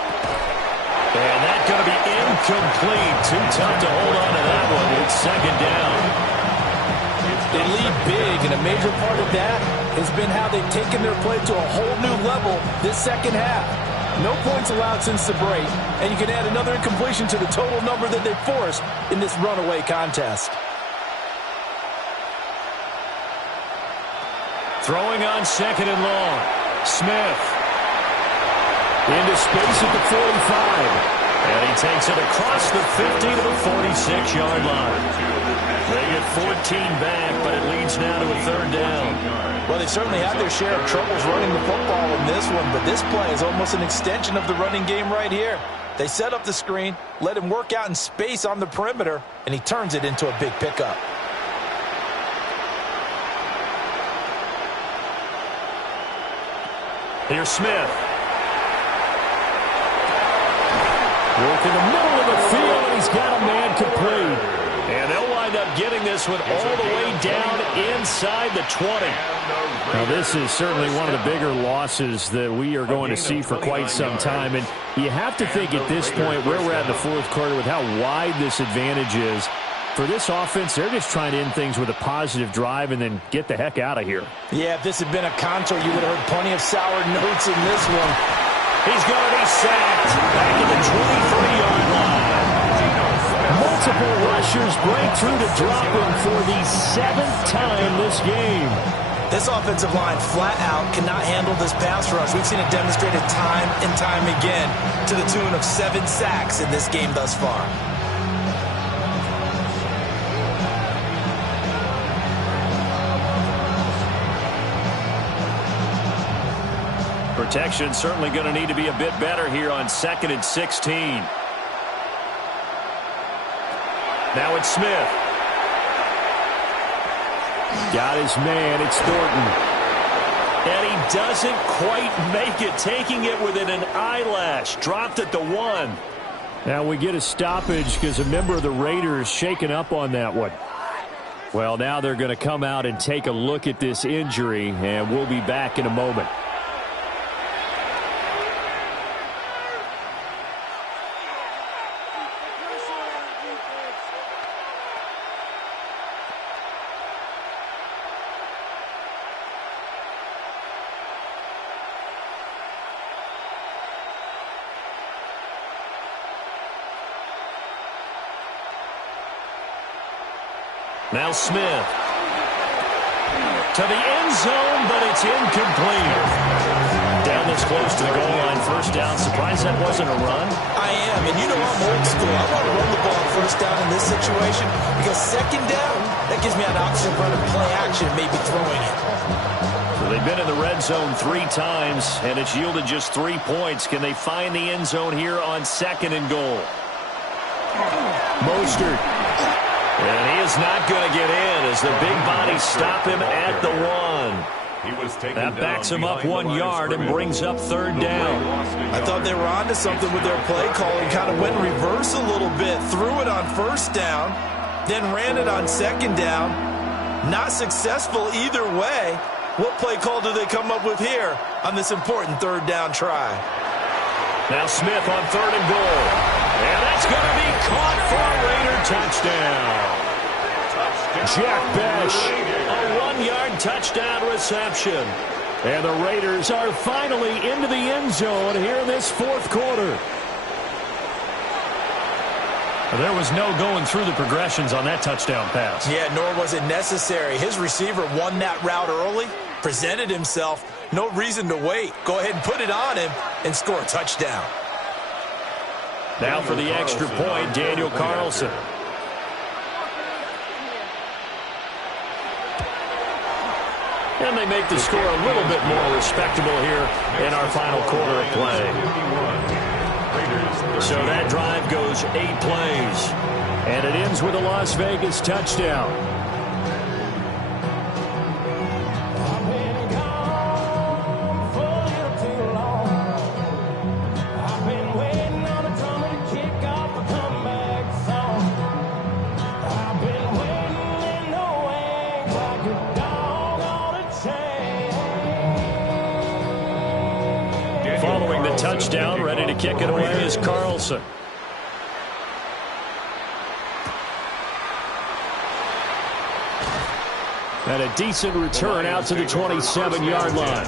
And that's going to be incomplete. Too tough to hold on to that one. It's second down. They lead big, and a major part of that has been how they've taken their play to a whole new level this second half. No points allowed since the break, and you can add another incompletion to the total number that they forced in this runaway contest. Throwing on 2nd and long. Smith. Into space at the 45. And he takes it across the 50 to the 46-yard line. They get 14 back, but it leads now to a third down. Well, they certainly had their share of troubles running the football in this one, but this play is almost an extension of the running game right here. They set up the screen, let him work out in space on the perimeter, and he turns it into a big pickup. Here's Smith. Work in the middle of the field, and he's got a man complete. And they'll wind up getting this one all the way down inside the 20. Now, this is certainly one of the bigger losses that we are going to see for quite some time. And you have to think at this point where we're at in the fourth quarter with how wide this advantage is. For this offense, they're just trying to end things with a positive drive and then get the heck out of here. Yeah, if this had been a contour, you would have heard plenty of sour notes in this one. He's going to be sacked back at the 23-yard line. Multiple rushers break through to drop him for the 7th time this game. This offensive line flat out cannot handle this pass rush. We've seen it demonstrated time and time again to the tune of 7 sacks in this game thus far. Protection certainly going to need to be a bit better here on 2nd and 16. Now it's Smith. Got his man. It's Thornton. And he doesn't quite make it, taking it within an eyelash. Dropped at the 1. Now we get a stoppage because a member of the Raiders shaken up on that one. Well, now they're going to come out and take a look at this injury, and we'll be back in a moment. Now Smith. To the end zone, but it's incomplete. Down this close to the goal line, first down. Surprised that wasn't a run? I am, and you know I'm old school. I want to run the ball on first down in this situation because second down, that gives me an option for running play action, maybe throwing it. So they've been in the red zone 3 times, and it's yielded just 3 points. Can they find the end zone here on 2nd and goal? Mostert. And he is not going to get in as the big bodies stop him at the 1. That backs him up 1 yard and brings up 3rd down. I thought they were onto something with their play call and kind of went in reverse a little bit. Threw it on first down, then ran it on second down. Not successful either way. What play call do they come up with here on this important 3rd down try? Now Smith on 3rd and goal. And that's going to be caught for a Raider touchdown. Jack Besh, a 1-yard touchdown reception. And the Raiders are finally into the end zone here in this 4th quarter. There was no going through the progressions on that touchdown pass. Yeah, nor was it necessary. His receiver won that route early, presented himself. No reason to wait. Go ahead and put it on him and score a touchdown. Now for the extra point, Daniel Carlson. And they make the score a little bit more respectable here in our final quarter of play. So that drive goes 8 plays. And it ends with a Las Vegas touchdown. Following the touchdown, ready to kick it away is Carlson. And a decent return out to the 27-yard line.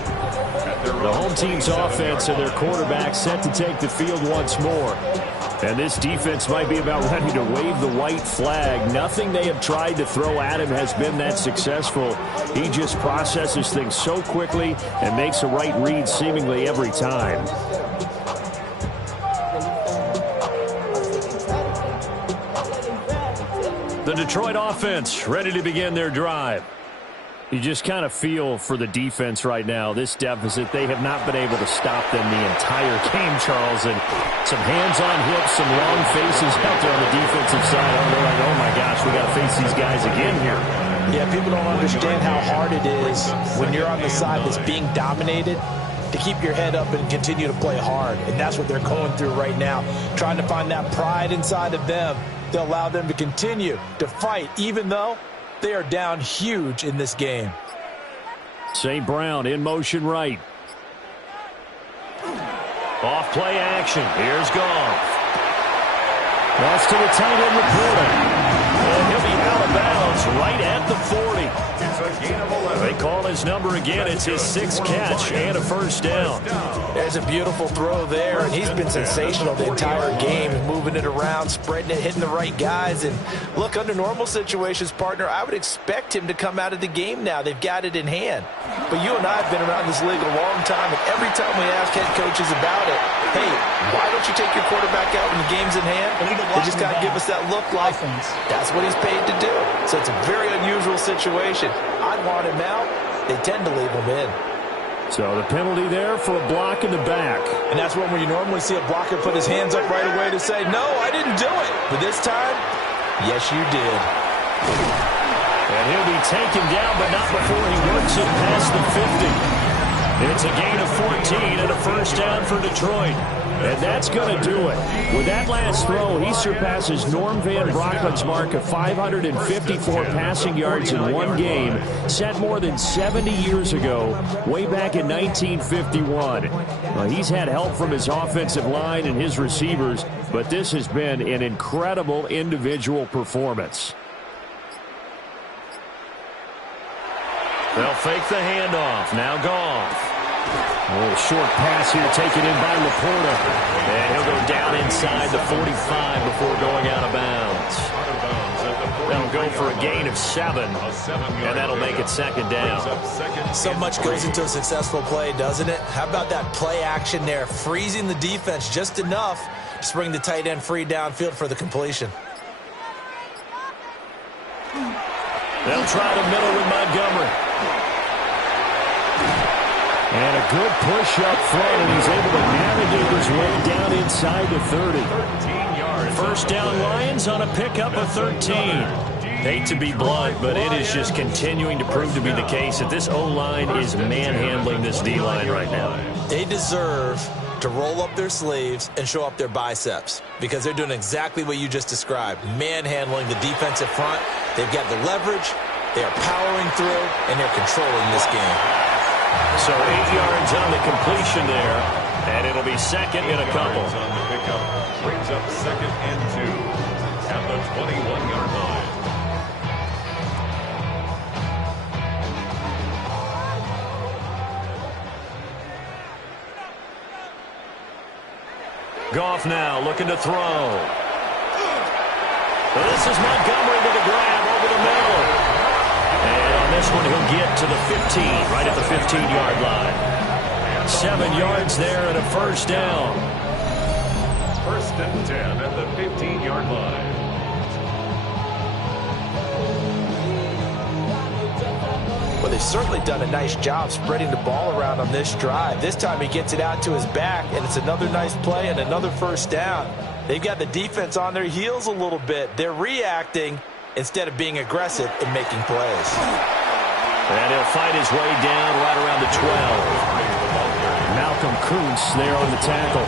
The home team's offense and their quarterback set to take the field once more. And this defense might be about ready to wave the white flag. Nothing they have tried to throw at him has been that successful. He just processes things so quickly and makes a right read seemingly every time. The Detroit offense ready to begin their drive. You just kind of feel for the defense right now, this deficit. They have not been able to stop them the entire game, Charles. And some hands on hips, some long faces out there on the defensive side. They're like, oh, my gosh, we got to face these guys again here. Yeah, people don't understand how hard it is when you're on the side that's being dominated to keep your head up and continue to play hard. And that's what they're going through right now, trying to find that pride inside of them to allow them to continue to fight, even though they are down huge in this game. St. Brown in motion right. Off play action. Here's Goff. That's to the tight end reporter. And he'll be out of bounds right at the 40. It's a gain of 11. They call his number again. It's his sixth catch and a first down. There's a beautiful throw there, and he's been sensational the entire game, moving it around, spreading it, hitting the right guys. And look, under normal situations, partner, I would expect him to come out of the game now. They've got it in hand. But you and I have been around this league a long time, and every time we ask head coaches about it, hey, why don't you take your quarterback out when the game's in hand? They just got to give us that look like that's what he's paid to do. So it's a very unusual situation. I'd want him out. They tend to leave him in. So the penalty there for a block in the back. And that's when you normally see a blocker put his hands up right away to say, no, I didn't do it. But this time, yes, you did. And he'll be taken down, but not before he works it past the 50. It's a gain of 14 and a first down for Detroit. And that's going to do it. With that last throw, he surpasses Norm Van Brocken's mark of 554 passing yards in one game, set more than 70 years ago, way back in 1951. Well, he's had help from his offensive line and his receivers, but this has been an incredible individual performance. They'll fake the handoff. Now Goff. A little short pass here taken in by Laporta. And he'll go down inside the 45 before going out of bounds. They'll go for a gain of 7. And that'll make it second down. So much goes into a successful play, doesn't it? How about that play action there? Freezing the defense just enough to bring the tight end free downfield for the completion. They'll try the middle with Montgomery. And a good push up front, and he's able to navigate his way down inside the 30. 13 yards. First down Lions on a pickup of 13. Hate to be blunt, but it is just continuing to prove to be the case that this O-line is manhandling this D-line right now. They deserve to roll up their sleeves and show up their biceps because they're doing exactly what you just described, manhandling the defensive front. They've got the leverage, they are powering through, and they're controlling this game. So 8 yards on the completion there, and it'll be second in a couple. On the pickup brings up second and 2 at the 21-yard line. Goff now looking to throw. Well, this is Montgomery with a grab over the middle. And on this one, he'll get to the 15, right at the 15-yard line. 7 yards there and a first down. First and 10 at the 15-yard line. Well, they've certainly done a nice job spreading the ball around on this drive. This time he gets it out to his back, and it's another nice play and another first down. They've got the defense on their heels a little bit. They're reacting instead of being aggressive and making plays. And he'll fight his way down right around the 12. Malcolm Kuntz there on the tackle.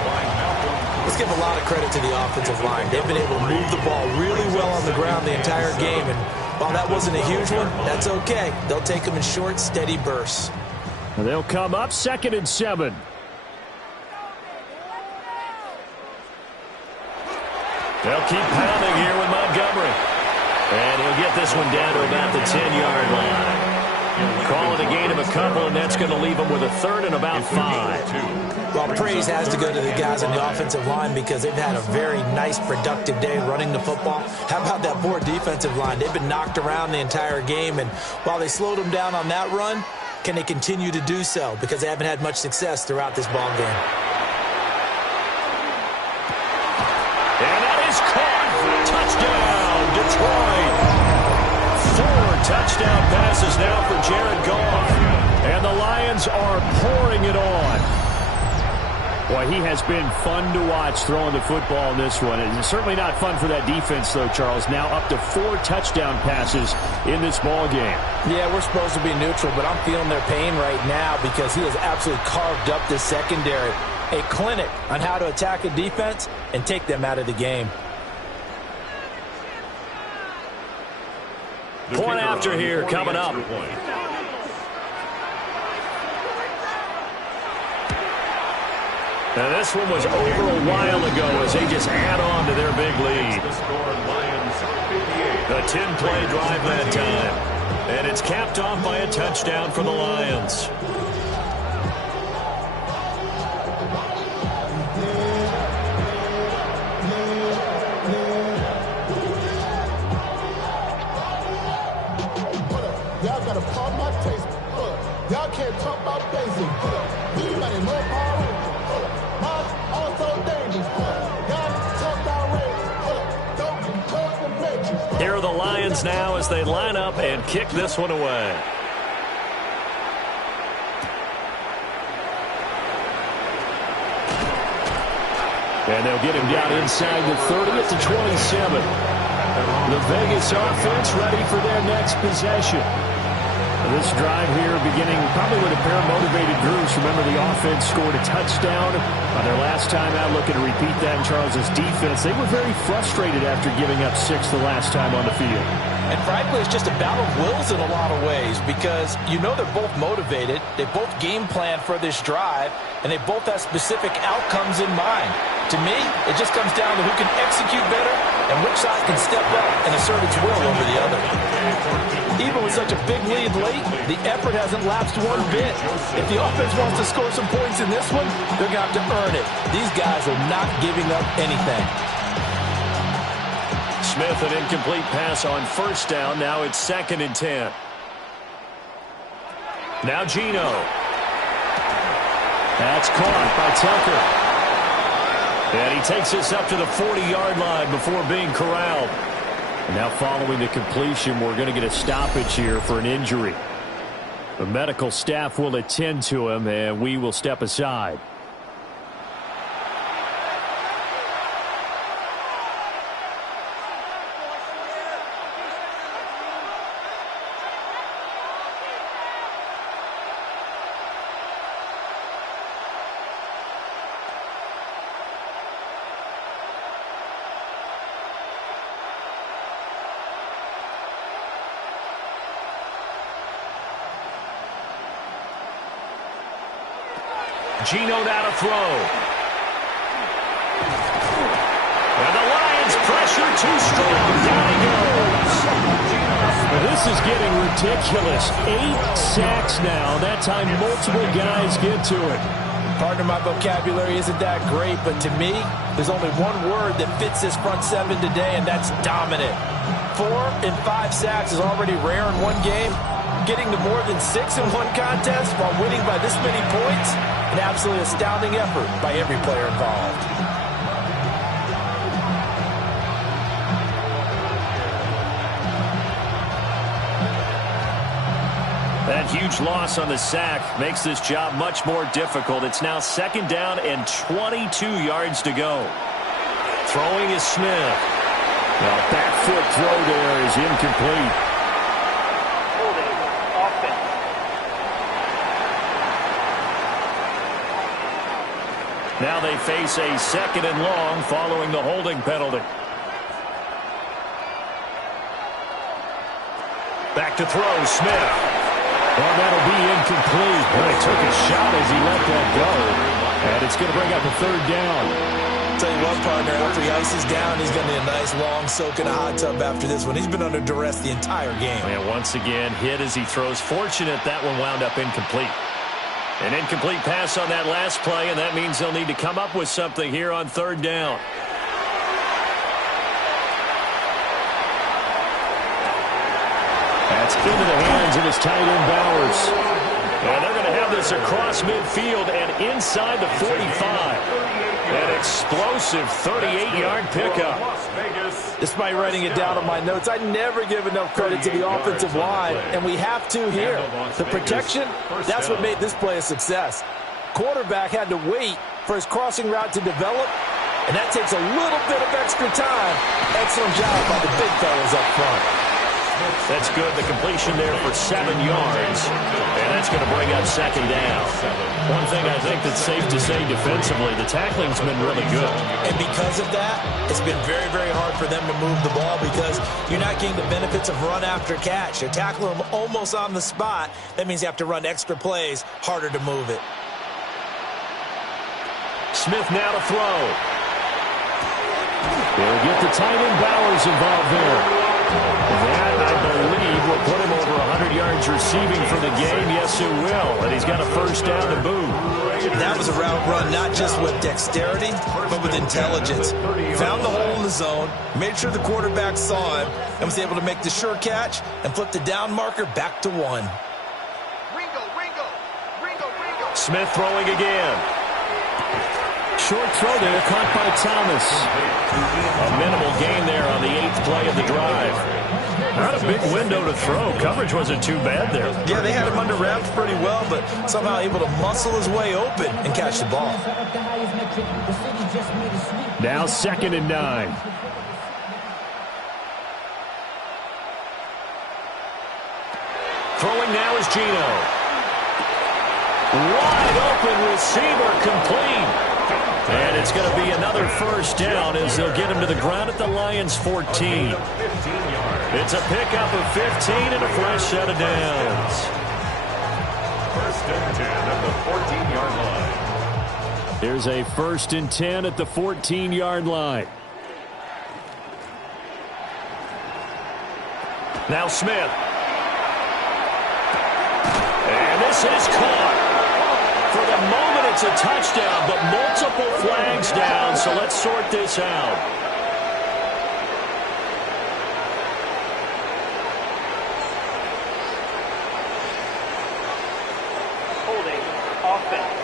Let's give a lot of credit to the offensive line. They've been able to move the ball really well on the ground the entire game, and while that wasn't a huge one, that's okay. They'll take them in short, steady bursts. And they'll come up second and 7. They'll keep pounding here with Montgomery. And he'll get this one down to about the 10-yard line. Call it a gain of a couple, and that's going to leave them with a third and about 5. Well, praise has to go to the guys on the offensive line because they've had a very nice, productive day running the football. How about that poor defensive line? They've been knocked around the entire game, and while they slowed them down on that run, can they continue to do so? Because they haven't had much success throughout this ball game. And that is caught. Touchdown, Detroit. touchdown passes now for Jared Goff. And the Lions are pouring it on. Boy, he has been fun to watch throwing the football in this one. It's certainly not fun for that defense, though, Charles. Now up to 4 touchdown passes in this ball game. Yeah, we're supposed to be neutral, but I'm feeling their pain right now because he has absolutely carved up the secondary. A clinic on how to attack a defense and take them out of the game. Point after here coming up. Now this one was over a while ago as they just add on to their big lead. The 10-play drive that time. And it's capped off by a touchdown for the Lions. Y'all got to pop my taste. Y'all can't talk about basic. Anybody know power? Here are the Lions now as they line up and kick this one away. And they'll get him down inside the 30 at the 27. The Vegas offense ready for their next possession. This drive here beginning probably with a pair of motivated groups. Remember, the offense scored a touchdown on their last time out. Looking to repeat that in Charles's defense. They were very frustrated after giving up 6 the last time on the field. And frankly, it's just a battle of wills in a lot of ways because you know they're both motivated. They both game plan for this drive, and they both have specific outcomes in mind. To me, it just comes down to who can execute better and which side can step up and assert its will over the other. Even with such a big lead late, the effort hasn't lapsed one bit. If the offense wants to score some points in this one, they're going to have to earn it. These guys are not giving up anything. Smith, an incomplete pass on first down. Now it's 2nd and 10. Now Geno. That's caught by Tucker. And he takes us up to the 40-yard line before being corralled. And now following the completion, we're going to get a stoppage here for an injury. The medical staff will attend to him, and we will step aside. Geno now to throw. And the Lions pressure too strong. Down he goes. This is getting ridiculous. 8 sacks now. That time multiple guys get to it. Partner, my vocabulary isn't that great, but to me, there's only one word that fits this front 7 today, and that's dominant. 4 and 5 sacks is already rare in one game. Getting to more than 6 in one contest while winning by this many points, an absolutely astounding effort by every player involved. That huge loss on the sack makes this job much more difficult. It's now 2nd down and 22 yards to go. Throwing is Smith. Well, back foot throw there is incomplete. Now they face a 2nd and long following the holding penalty. Back to throw, Smith. Well, that'll be incomplete. Boy, he took a shot as he let that go. And it's going to bring up a 3rd down. I'll tell you what, partner, after he ices down, he's going to need a nice long soak in a hot tub after this one. He's been under duress the entire game. And once again, hit as he throws. Fortunate that one wound up incomplete. An incomplete pass on that last play, and that means they'll need to come up with something here on 3rd down. That's into the hands of his tight end, Bowers. And they're going to have this across midfield and inside the 45. An explosive 38-yard pickup. Despite writing it down on my notes, I never give enough credit to the offensive line, and we have to here. The protection, that's what made this play a success. Quarterback had to wait for his crossing route to develop, and that takes a little bit of extra time. Excellent job by the big fellas up front. That's good. The completion there for 7 yards, and that's going to bring up second down. One thing I think that's safe to say defensively, the tackling's been really good. And because of that, it's been very, very hard for them to move the ball because you're not getting the benefits of run after catch. You're tackling them almost on the spot. That means you have to run extra plays, harder to move it. Smith now to throw. They'll get the tight end Bowers involved there. That, I believe, will put him over 100 yards receiving for the game. Yes, it will. And he's got a first down to boot. That was a route run not just with dexterity, but with intelligence. Found the hole in the zone, made sure the quarterback saw him, and was able to make the sure catch and flip the down marker back to 1. Ringo. Smith throwing again. Short throw there, caught by Thomas. A minimal gain there on the 8th play of the drive. Not a big window to throw. Coverage wasn't too bad there. Yeah, they had him under wraps pretty well, but somehow able to muscle his way open and catch the ball. Now 2nd and 9. Throwing now is Gino. Wide open receiver, complete. And it's going to be another first down as they'll get him to the ground at the Lions' 14. It's a pickup of 15 and a fresh set of downs. 1st and 10 at the 14-yard line. There's a 1st and 10 at the 14-yard line. Now Smith. And this is caught. For the moment, it's a touchdown, but multiple flags down, so let's sort this out. Holding offense.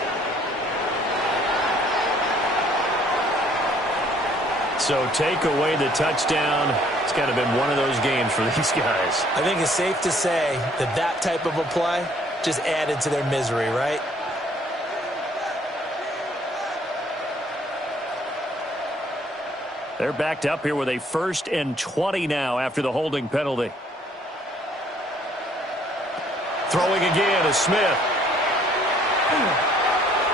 So take away the touchdown. It's kind of been one of those games for these guys. I think it's safe to say that that type of a play just added to their misery, right? They're backed up here with a 1st and 20 now after the holding penalty. Throwing again is Smith.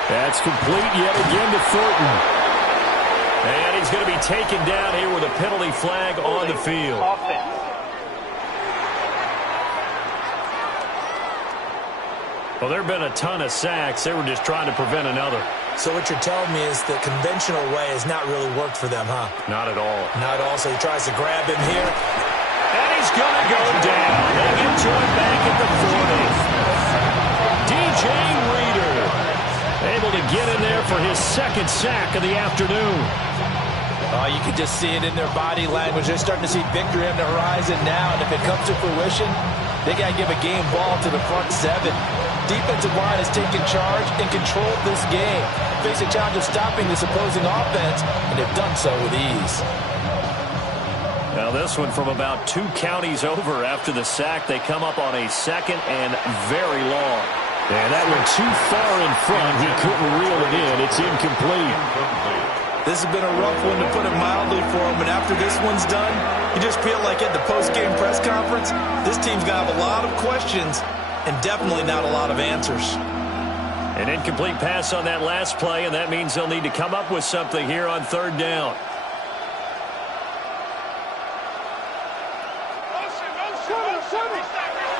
That's complete yet again to Thornton. And he's going to be taken down here with a penalty flag on the field. Offense. Well, there have been a ton of sacks. They were just trying to prevent another. So what you're telling me is the conventional way has not really worked for them, huh? Not at all. Not at all. So he tries to grab him here. And he's going to go down. They get to him back at the 40. DJ Reader able to get in there for his 2nd sack of the afternoon. Oh, you can just see it in their body language. They're starting to see victory on the horizon now. And if it comes to fruition, they got to give a game ball to the front 7. Defensive line has taken charge and controlled this game. Face a challenge of stopping this opposing offense, and they've done so with ease. Now this one from about 2 counties over after the sack. They come up on a 2nd and very long. And that went too far in front. He couldn't reel it in. It's incomplete. This has been a rough one, to put it mildly, for him. And after this one's done, you just feel like at the post-game press conference, this team's going to have a lot of questions and definitely not a lot of answers. An incomplete pass on that last play, and that means they'll need to come up with something here on 3rd down.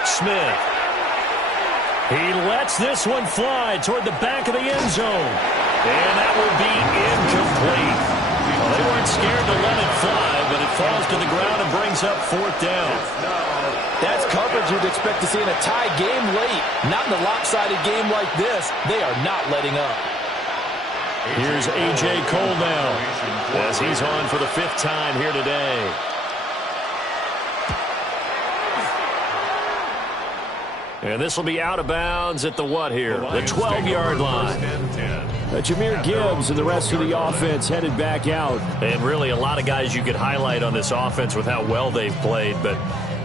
Smith. He lets this one fly toward the back of the end zone. And that will be incomplete. Well, they weren't scared to let it fly, but it falls to the ground and brings up 4th down. That's coverage you'd expect to see in a tie game late. Not in a lopsided game like this. They are not letting up. Here's A.J. Cole now as he's on for the 5th time here today. And this will be out of bounds at the what here? The 12-yard line. Jahmyr Gibbs and the rest of the offense headed back out. And really a lot of guys you could highlight on this offense with how well they've played, but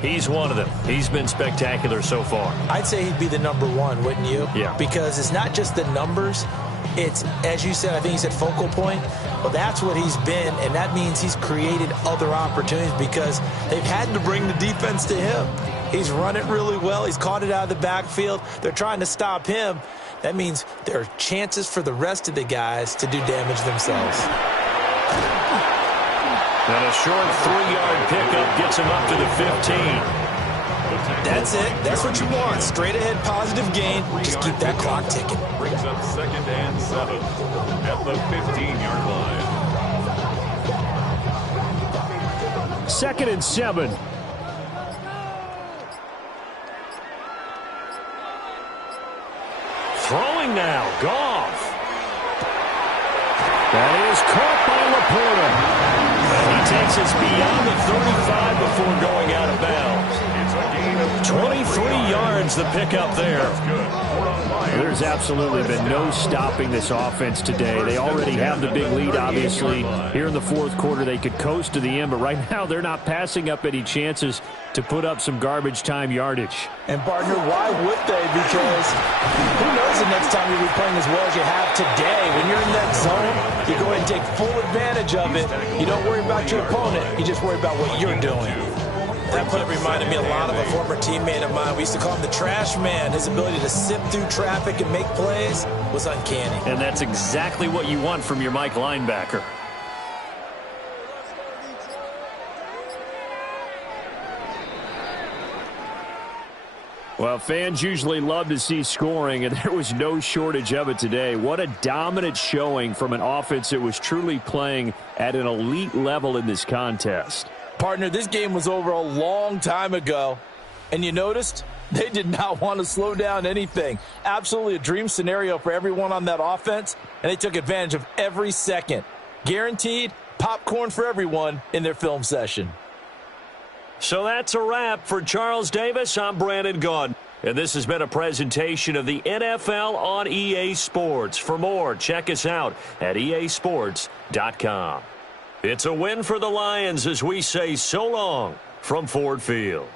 he's one of them. He's been spectacular so far. I'd say he'd be the number one, wouldn't you? Yeah. Because it's not just the numbers. It's, as you said, I think you said focal point. Well, that's what he's been, and that means he's created other opportunities because they've had to bring the defense to him. He's run it really well. He's caught it out of the backfield. They're trying to stop him. That means there are chances for the rest of the guys to do damage themselves. And a short 3-yard pickup gets him up to the 15. That's it. That's what you want. Straight ahead positive gain. Just keep that clock ticking. Brings up 2nd and 7 at the 15-yard line. 2nd and 7. Throwing now, Goff. That is caught by Laporta. And he takes us beyond the 35 before going out of bounds. 23 yards the pickup there. There's absolutely been no stopping this offense today. They already have the big lead, obviously. Here in the fourth quarter, they could coast to the end, but right now they're not passing up any chances to put up some garbage time yardage. And, partner, why would they? Because who knows the next time you'll be playing as well as you have today. When you're in that zone, you go ahead and take full advantage of it. You don't worry about your opponent. You just worry about what you're doing. That play reminded me a lot of a former teammate of mine. We used to call him the trash man. His ability to sift through traffic and make plays was uncanny. And that's exactly what you want from your Mike linebacker. Well, fans usually love to see scoring, and there was no shortage of it today. What a dominant showing from an offense that was truly playing at an elite level in this contest. Partner, this game was over a long time ago, and you noticed they did not want to slow down anything. Absolutely a dream scenario for everyone on that offense, and they took advantage of every second. Guaranteed popcorn for everyone in their film session. So that's a wrap for Charles Davis. I'm Brandon Gaudin, and this has been a presentation of the NFL on EA Sports. For more, check us out at easports.com. It's a win for the Lions as we say so long from Ford Field.